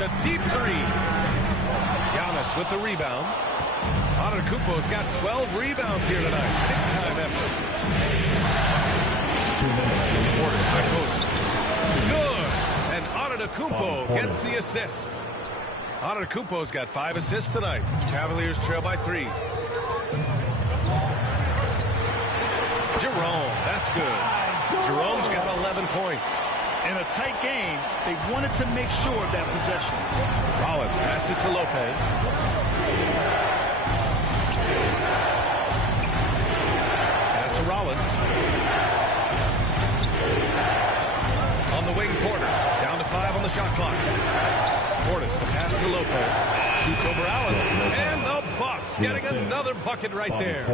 The deep three. Giannis with the rebound. Antetokounmpo's got 12 rebounds here tonight. Big-time effort. 2 minutes. Portis high post. Good. And Antetokounmpo gets the assist. Antetokounmpo's got 5 assists tonight. Cavaliers trail by 3. Jerome, that's good. Jerome's got 11 points. In a tight game, they wanted to make sure of that possession. Rollins passes to Lopez. Pass to Rollins. On the wing, Porter. Down to 5 on the shot clock. Portis, the pass to Lopez. Shoots over Allen. And the Bucks getting another bucket right there.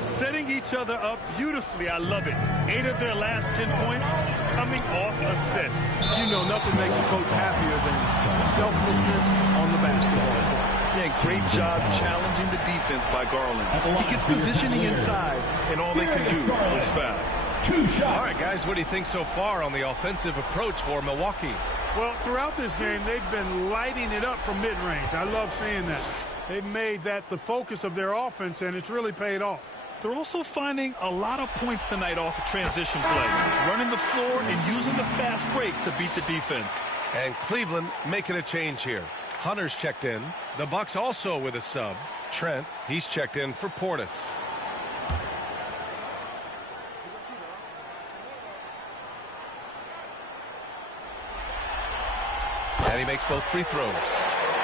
Setting each other up beautifully. I love it. 8 of their last 10 points coming off assists. You know, nothing makes a coach happier than selflessness on the basketball court. Yeah, great job challenging the defense by Garland. He gets positioning inside, and all they can do is foul. 2 shots. All right, guys, what do you think so far on the offensive approach for Milwaukee? Well, throughout this game, they've been lighting it up from mid-range. I love seeing that. They've made that the focus of their offense, and it's really paid off. They're also finding a lot of points tonight off of transition play, running the floor and using the fast break to beat the defense. And Cleveland making a change here. Hunter's checked in. The Bucks also with a sub. Trent, he's checked in for Portis. And he makes both free throws.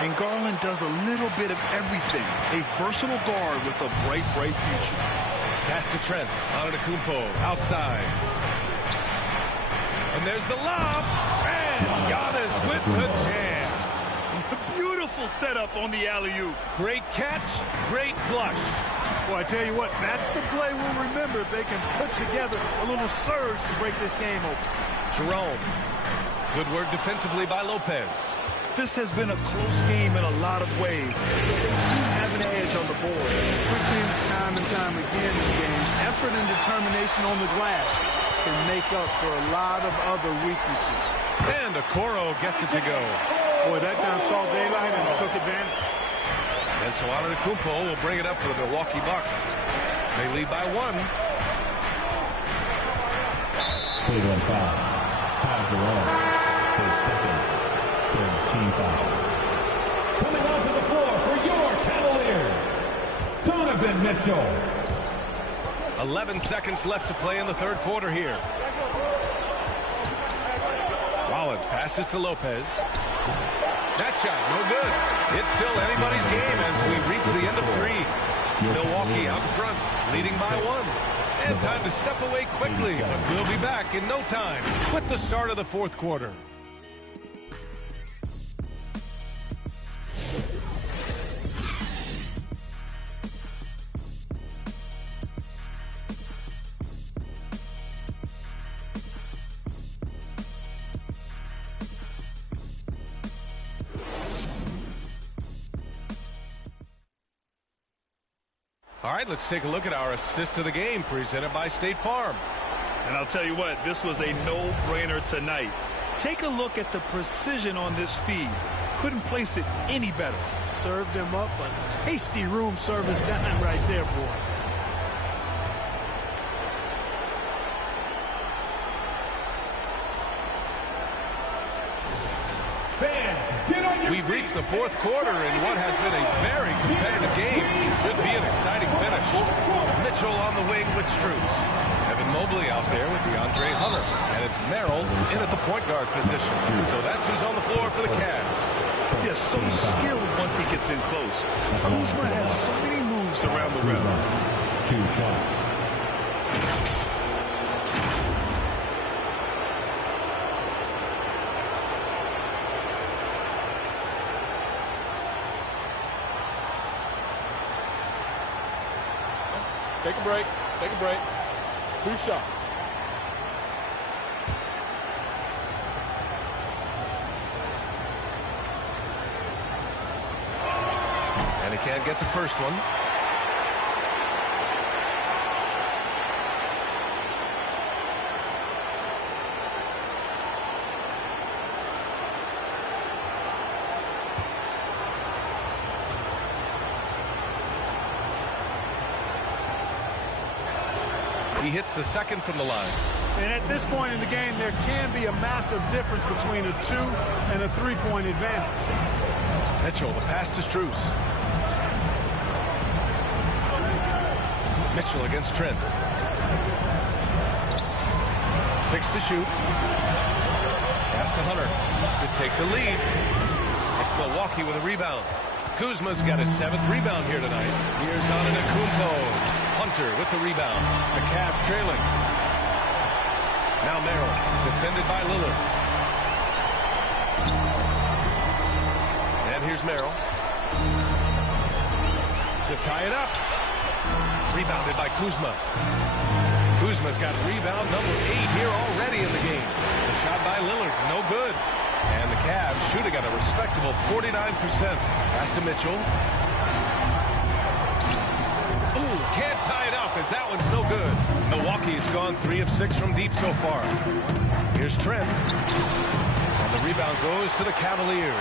And Garland does a little bit of everything. A versatile guard with a bright, bright future. Pass to Trent. Antetokounmpo outside. And there's the lob. And Giannis with the jam. Beautiful setup on the alley-oop. Great catch, great flush. Well, I tell you what, that's the play we'll remember if they can put together a little surge to break this game open. Jerome. Good work defensively by Lopez. This has been a close game in a lot of ways, but they do have an edge on the board. We've seen it time and time again in games. Effort and determination on the glass can make up for a lot of other weaknesses. And Okoro gets it to go. Boy, that time saw daylight and took advantage. And so Antetokounmpo will bring it up for the Milwaukee Bucks. They lead by 1. Cleveland foul. Ty Jerome, his second team foul. Coming onto the floor for your Cavaliers, Donovan Mitchell. 11 seconds left to play in the third quarter here. Rollins passes to Lopez. That shot, no good. It's still anybody's game as we reach the end of 3. Milwaukee out front, leading by 1. And time to step away quickly, but we'll be back in no time with the start of the fourth quarter. All right, let's take a look at our assist of the game presented by State Farm. And I'll tell you what, this was a no-brainer tonight. Take a look at the precision on this feed. Couldn't place it any better. Served him up a tasty room service dime right there, boy. Fans, get on We've reached the fourth quarter in what has been a very competitive game. Should be an exciting finish. Mitchell on the wing with Strus. Evan Mobley out there with DeAndre Hunter. And it's Merrill in at the point guard position. So that's who's on the floor for the Cavs. Yes, so skilled once he gets in close. Kuzma has so many moves around the rim. 2 shots. Take a break. Take a break. 2 shots. And he can't get the first one. He hits the second from the line. And at this point in the game, there can be a massive difference between a 2 and a 3-point advantage. Mitchell, the pass to Strus. Mitchell against Trent. 6 to shoot. Pass to Hunter to take the lead. It's Milwaukee with a rebound. Kuzma's got his 7th rebound here tonight. Here's Antetokounmpo. Hunter with the rebound. The Cavs trailing. Now Merrill, defended by Lillard. And here's Merrill. To tie it up. Rebounded by Kuzma. Kuzma's got rebound number 8 here already in the game. The shot by Lillard, no good. And the Cavs shooting at a respectable 49%. Pass to Mitchell. Ooh, can't tie it up as that one's no good. Milwaukee's gone 3 of 6 from deep so far. Here's Trent. And the rebound goes to the Cavaliers.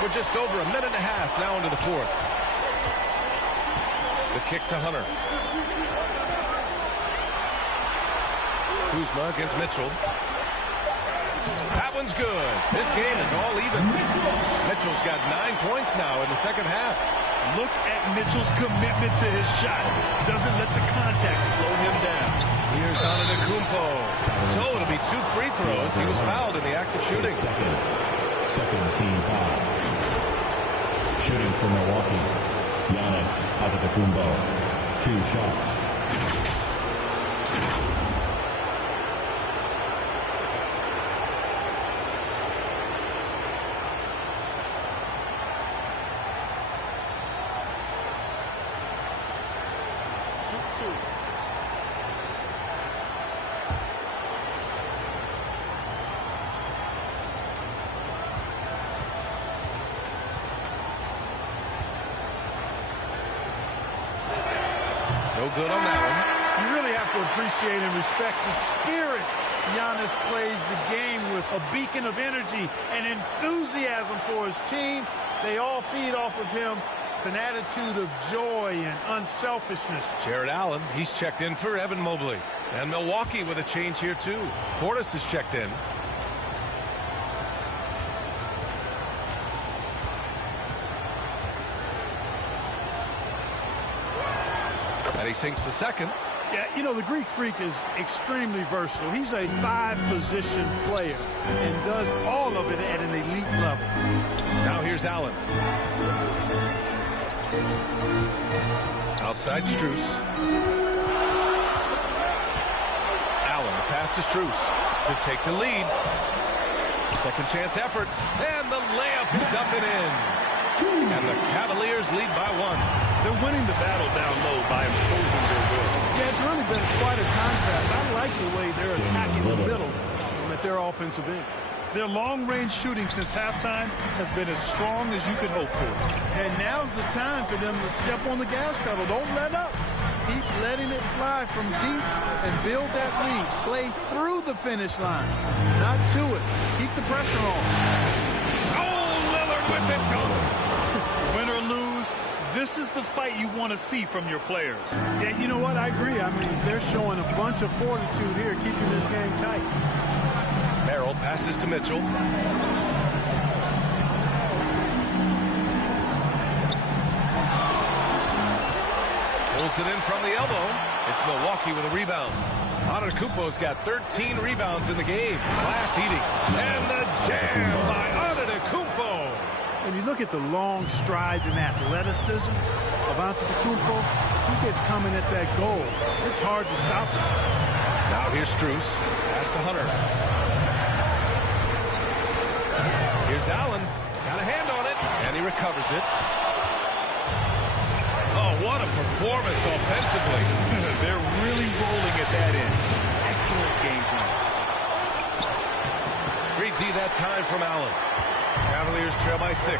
We're just over a minute and a half now into the fourth. The kick to Hunter. Kuzma against Mitchell. That one's good. This game is all even. Mitchell's got 9 points now in the second half. Look at Mitchell's commitment to his shot. Doesn't let the contact slow him down. Here's Antetokounmpo. So it'll be 2 free throws. He was fouled in the act of shooting. Second team foul. Shooting for Milwaukee. Giannis Antetokounmpo. 2 shots. No good on that one. You really have to appreciate and respect the spirit Giannis plays the game with. A beacon of energy and enthusiasm for his team. They all feed off of him with an attitude of joy and unselfishness. Jared Allen, he's checked in for Evan Mobley. And Milwaukee with a change here too. Portis is checked in. And he sinks the second. Yeah, you know, the Greek Freak is extremely versatile. He's a 5-position player and does all of it at an elite level. Now here's Allen. Outside Strus. Allen, the pass to Strus to take the lead. Second chance effort. And the layup is up and in. And the Cavaliers lead by 1. They're winning the battle down low by imposing their will. Yeah, it's really been quite a contrast. I like the way they're attacking the middle at their offensive end. Their long-range shooting since halftime has been as strong as you could hope for. And now's the time for them to step on the gas pedal. Don't let up. Keep letting it fly from deep and build that lead. Play through the finish line, not to it. Keep the pressure on. Oh, Lillard with the dunk. Win or lose, this is the fight you want to see from your players. Yeah, you know what? I agree. I mean, they're showing a bunch of fortitude here, keeping this game tight. Merrill passes to Mitchell. Pulls it in from the elbow. It's Milwaukee with a rebound. Antetokounmpo's got 13 rebounds in the game. Glass heating. And the jam by Antetokounmpo. When you look at the long strides and athleticism of Antetokounmpo, he gets coming at that goal. It's hard to stop him. Now here's Strus. Pass to Hunter. Here's Allen. Got a hand on it. And he recovers it. Oh, what a performance offensively. They're really rolling at that end. Excellent game plan. Great D that time from Allen. Cavaliers trail by 6.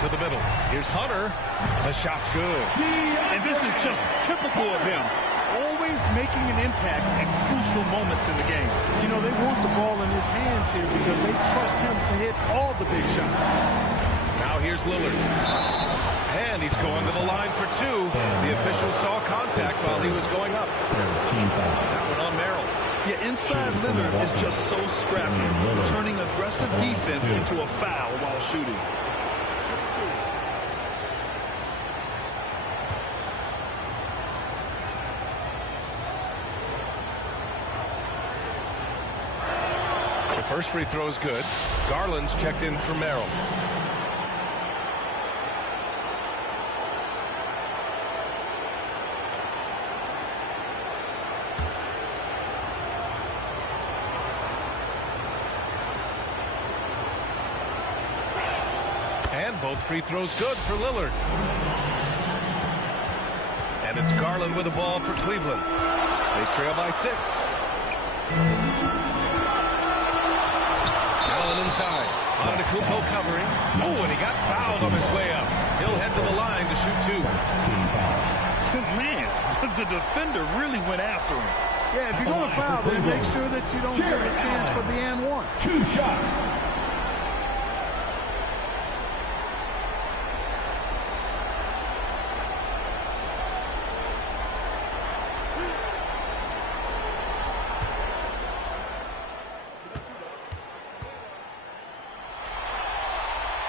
To the middle. Here's Hunter. The shot's good. And this is just typical of him. Always making an impact at crucial moments in the game. You know, they want the ball in his hands here because they trust him to hit all the big shots. Now here's Lillard. And he's going to the line for 2. The official saw contact while he was going up. That one on Merrill. Yeah, inside Lillard is just so scrappy, turning aggressive defense into a foul while shooting. The first free throw is good. Garland's checked in for Merrill. And both free throws good for Lillard. And it's Garland with the ball for Cleveland. They trail by 6. Allen inside. Antetokounmpo covering. Oh, and he got fouled on his way up. He'll head to the line to shoot 2. Man, the defender really went after him. Yeah, if you're going to foul, then make sure that you don't give a chance for the and 1. 2 shots.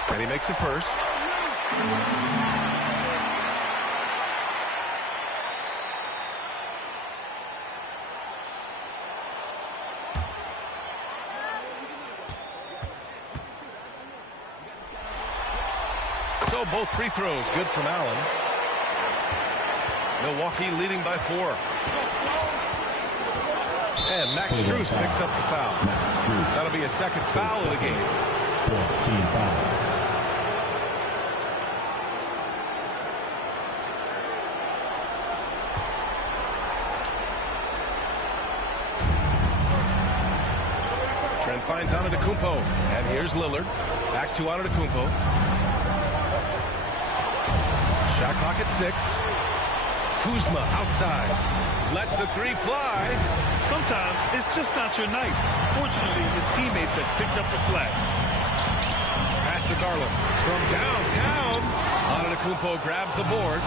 And he makes it first. So both free throws good from Allen. Milwaukee leading by 4. And Max Strus picks up the foul. That'll be a second foul of the game. 14 foul. Trent finds Antetokounmpo. And here's Lillard. Back to Antetokounmpo. Shot clock at 6. Kuzma outside. Lets the 3 fly. Sometimes it's just not your night. Fortunately, his teammates have picked up the slack. Pass to Garland. From downtown. Antetokounmpo grabs the board.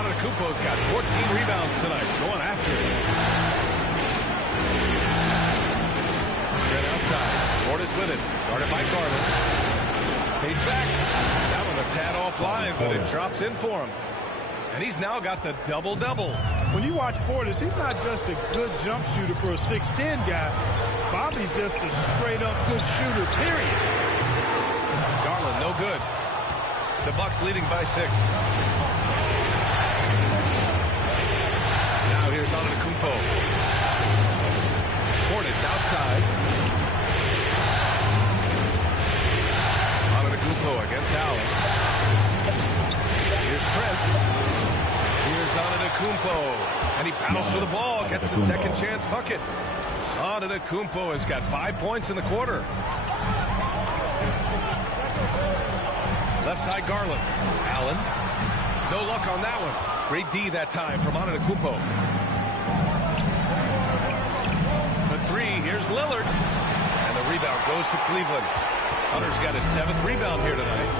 Antetokounmpo's got 14 rebounds tonight. Going after it. Trent outside. Portis with it. Guarded by Garland. Fades back. That one a tad offline, but it drops in for him. And he's now got the double-double. When you watch Portis, he's not just a good jump shooter for a 6'10 guy. Bobby's just a straight-up good shooter, period. Garland, no good. The Bucks leading by 6. Now here's Antetokounmpo. Portis outside. Antetokounmpo against Allen. Here's Trent. Here's Antetokounmpo. And he battles for the ball. Gets the second chance bucket. Antetokounmpo has got 5 points in the quarter. Left side Garland. Allen. No luck on that one. Great D that time from Antetokounmpo. For 3, here's Lillard. And the rebound goes to Cleveland. Hunter's got his 7th rebound here tonight.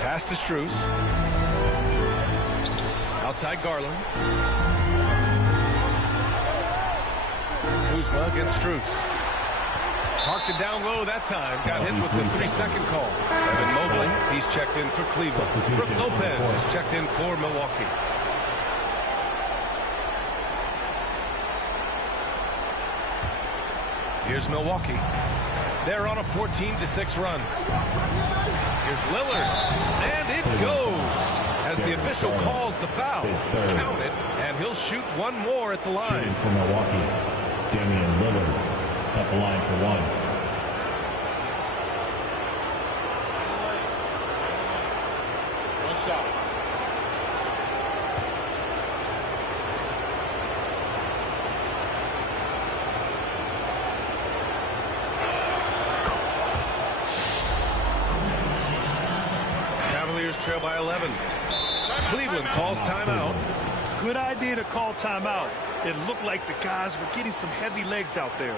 Pass to Strus. Outside Garland. Kuzma against Strus. Parked it down low that time. Got hit with the 3-second call. Evan Mobley, he's checked in for Cleveland. Brook Lopez is checked in for Milwaukee. Here's Milwaukee. They're on a 14-6 run. Here's Lillard, and it goes as the official calls the foul. Count it, and he'll shoot one more at the line. For Milwaukee, Damian Lillard at the line for one. One shot. Cavaliers trail by 11. Cleveland calls timeout. Good idea to call timeout. It looked like the guys were getting some heavy legs out there.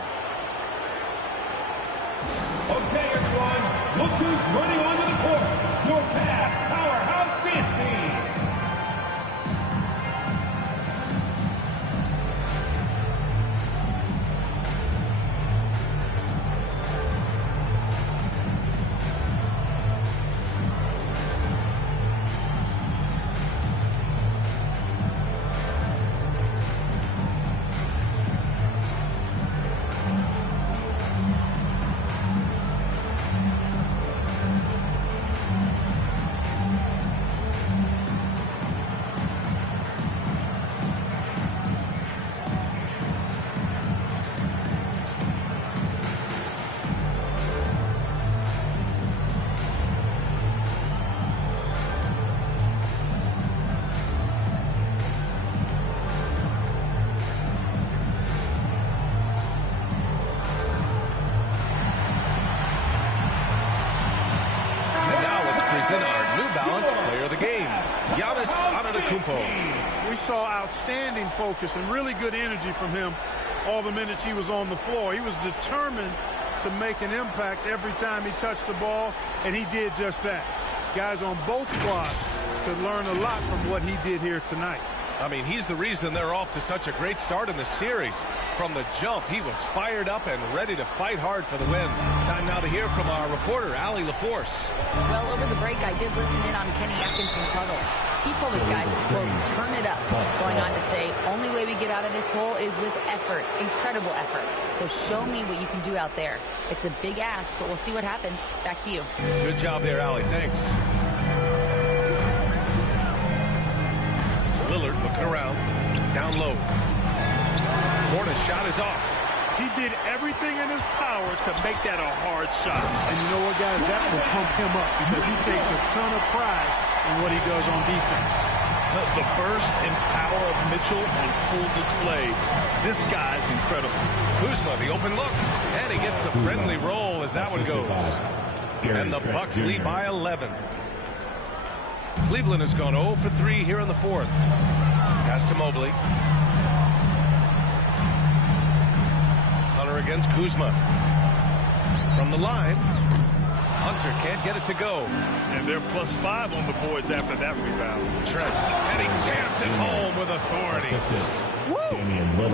Okay, everyone, look who's running onto the court. Your Cavs powerhouse dance team. We saw outstanding focus and really good energy from him all the minutes he was on the floor. He was determined to make an impact every time he touched the ball, and he did just that. Guys on both squads could learn a lot from what he did here tonight. I mean, he's the reason they're off to such a great start in the series. From the jump, he was fired up and ready to fight hard for the win. Time now to hear from our reporter, Allie LaForce. Well, over the break, I did listen in on Kenny Atkinson's huddle. He told his guys to, quote, turn it up, going on to say, only way we get out of this hole is with effort, incredible effort. So show me what you can do out there. It's a big ask, but we'll see what happens. Back to you. Good job there, Allie. Thanks. Lillard looking around, down low. Porter's shot is off. He did everything in his power to make that a hard shot. And you know what, guys? That will pump him up because he takes a ton of pride in what he does on defense. The burst and power of Mitchell on full display. This guy's incredible. Kuzma, the open look, and he gets the friendly roll as that one goes. And the Bucks lead by 11. Cleveland has gone 0 for 3 here in the fourth. Pass to Mobley. Hunter against Kuzma. From the line. Hunter can't get it to go. And they're +5 on the boards after that rebound. Trent, and he jams it home with authority.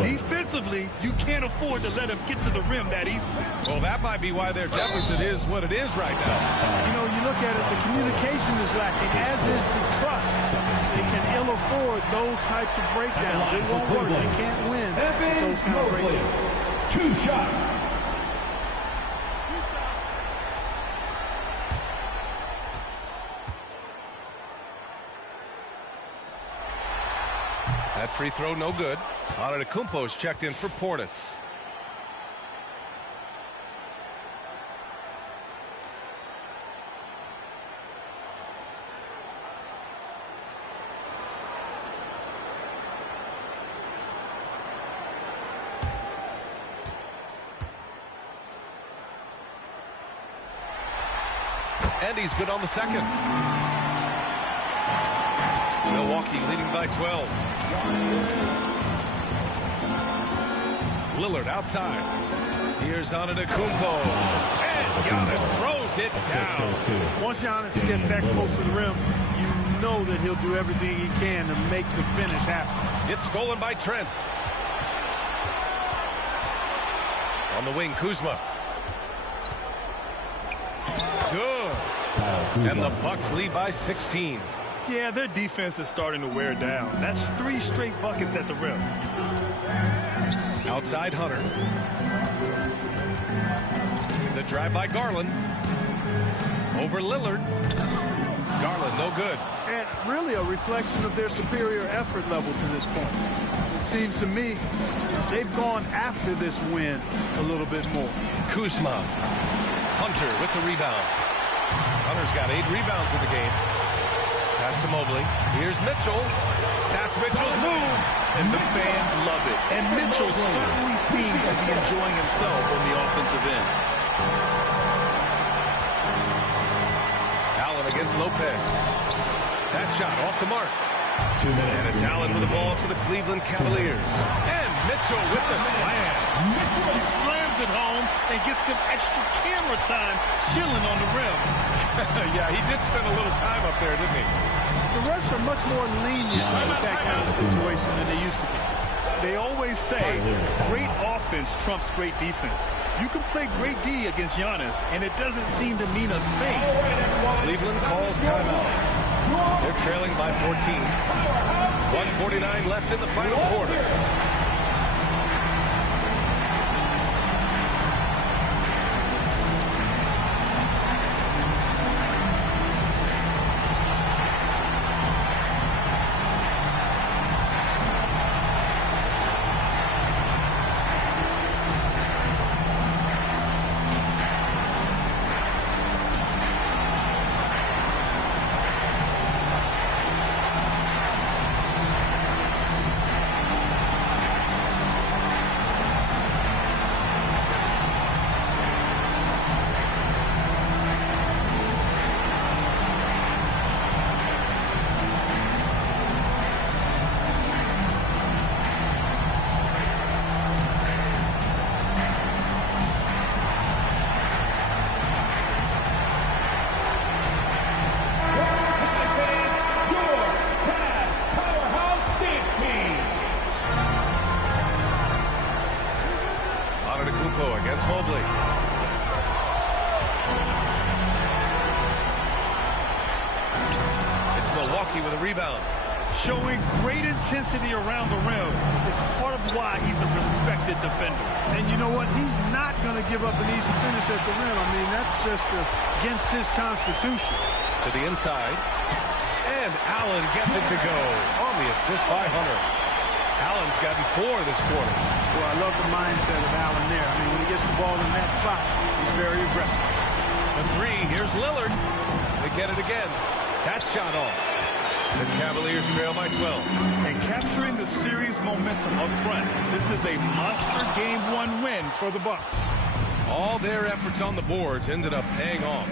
Defensively, you can't afford to let him get to the rim that easy. Well, that might be why their deficit is what it is right now. You know, you look at it, the communication is lacking, as is the trust. They can ill afford those types of breakdowns. It won't work. They can't win with those kind of breakdowns. 2 shots. That free throw no good. Antetokounmpo is checked in for Portis. And he's good on the second. Milwaukee leading by 12. Lillard outside. Here's Antetokounmpo. And Giannis throws it down. Once Giannis gets that close to the rim, you know that he'll do everything he can to make the finish happen. It's stolen by Trent. On the wing, Kuzma. Good. And the Bucks lead by 16. Yeah, their defense is starting to wear down. That's 3 straight buckets at the rim. Outside Hunter. The drive by Garland. Over Lillard. Garland, no good. And really a reflection of their superior effort level to this point. It seems to me they've gone after this win a little bit more. Kuzma. Hunter with the rebound. Hunter's got 8 rebounds in the game. Pass to Mobley. Here's Mitchell. That's Mitchell's move. And the fans love it. And Mitchell certainly seems to be enjoying himself on the offensive end. Allen against Lopez. That shot off the mark. And it's Allen with the ball for the Cleveland Cavaliers. And Mitchell with the slam. Mitchell slams it home and gets some extra camera time chilling on the rim. Yeah, he did spend a little time up there, didn't he? The refs are much more lenient with that kind of situation than they used to be. They always say great offense trumps great defense. You can play great D against Giannis, and it doesn't seem to mean a thing. Cleveland calls timeout. They're trailing by 14. 1:49 left in the final quarter. Against Mobley. It's Milwaukee with a rebound. Showing great intensity around the rim is part of why he's a respected defender. And you know what? He's not going to give up an easy finish at the rim. I mean, that's just against his constitution. To the inside. And Allen gets it to go on the assist by Hunter. Allen's gotten 4 this quarter. Well, I love the mindset of Allen there. I mean, when he gets the ball in that spot, he's very aggressive. The 3, here's Lillard. They get it again. That shot off. The Cavaliers trail by 12. And capturing the series momentum up front, this is a monster Game 1 win for the Bucks. All their efforts on the boards ended up paying off.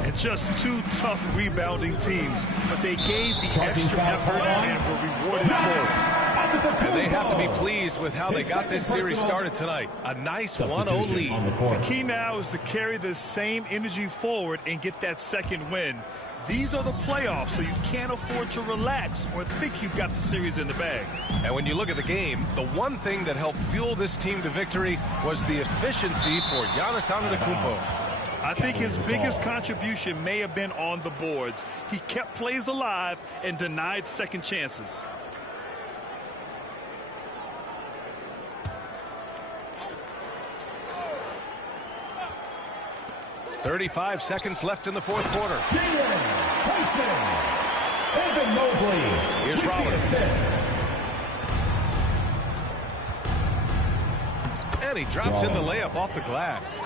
And just 2 tough rebounding teams, but they gave the extra effort and were rewarded for it. And they have to be pleased with how they got this series started tonight. A nice 1-0 lead. The key now is to carry this same energy forward and get that second win. These are the playoffs, so you can't afford to relax or think you've got the series in the bag. And when you look at the game, the one thing that helped fuel this team to victory was the efficiency for Giannis Antetokounmpo. I think his biggest contribution may have been on the boards. He kept plays alive and denied second chances. 35 seconds left in the fourth quarter. Evan Mobley. Here's Rollins. And he drops in the layup off the glass.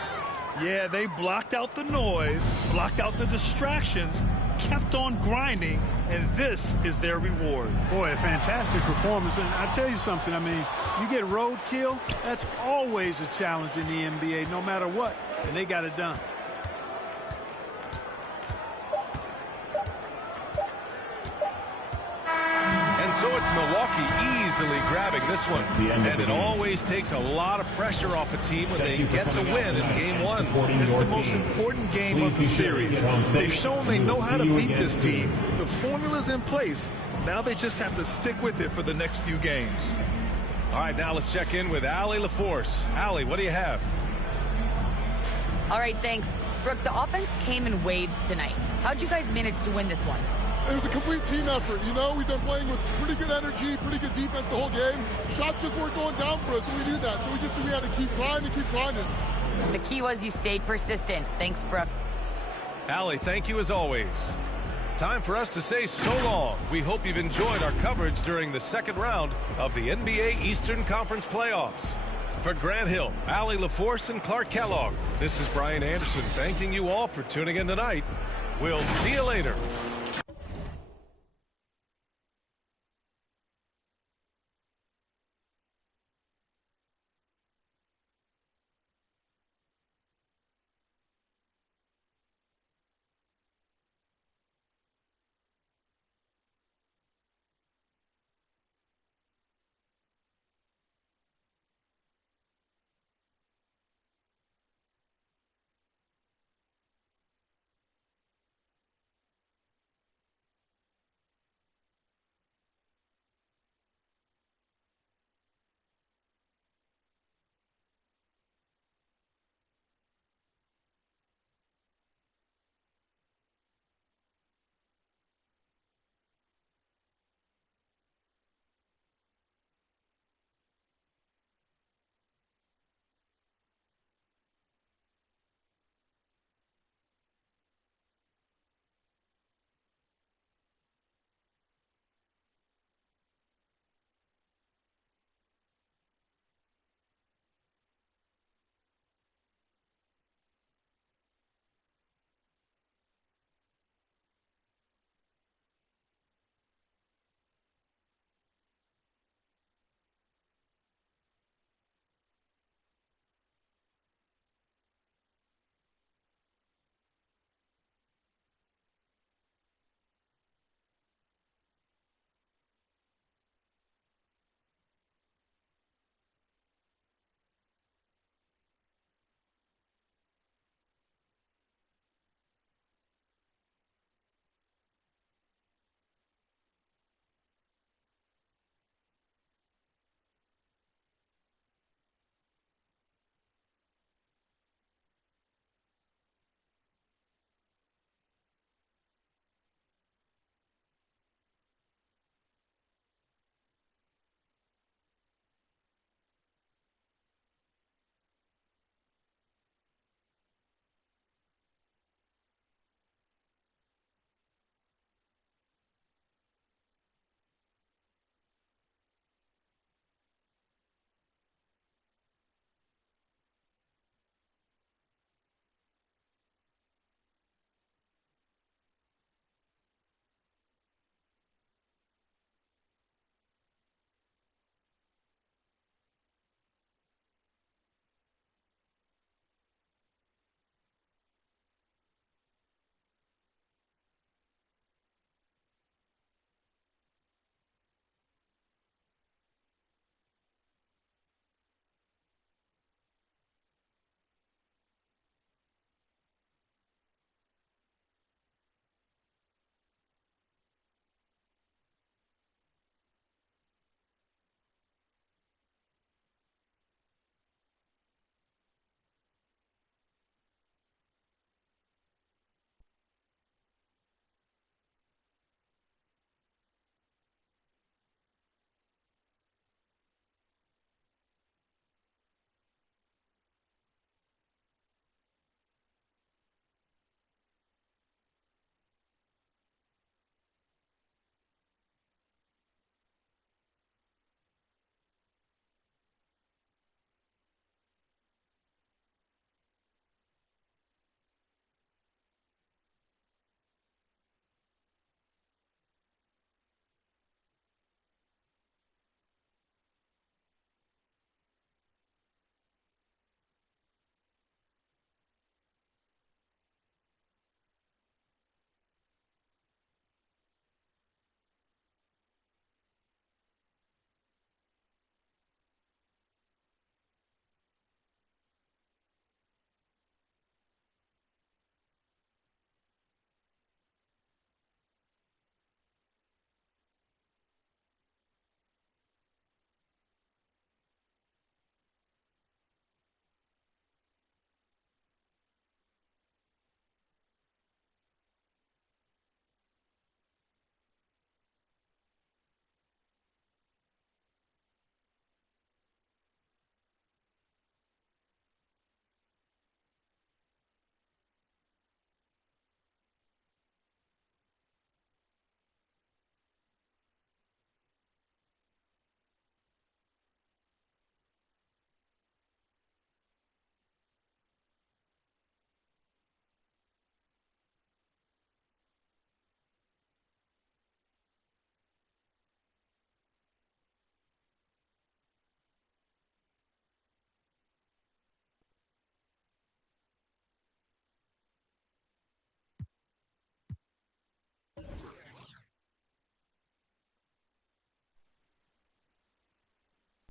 Yeah, they blocked out the noise, blocked out the distractions, kept on grinding, and this is their reward. Boy, a fantastic performance. And I tell you something, I mean, you get roadkill, that's always a challenge in the NBA, no matter what, and they got it done. And so it's Milwaukee easily grabbing this one. And it always takes a lot of pressure off a team when they get the win in Game 1. It's the most important game of the series. They've shown they know how to beat this team. The formula's in place. Now they just have to stick with it for the next few games. All right, now let's check in with Allie LaForce. Allie, what do you have? All right, thanks. Brooke, the offense came in waves tonight. How'd you guys manage to win this one? It was a complete team effort. You know, we've been playing with pretty good energy, pretty good defense the whole game. Shots just weren't going down for us, so we knew that. So we just knew we had to keep grinding, keep grinding. The key was you stayed persistent. Thanks, Brooke. Allie, thank you as always. Time for us to say so long. We hope you've enjoyed our coverage during the second round of the NBA Eastern Conference Playoffs. For Grant Hill, Allie LaForce, and Clark Kellogg, this is Brian Anderson thanking you all for tuning in tonight. We'll see you later.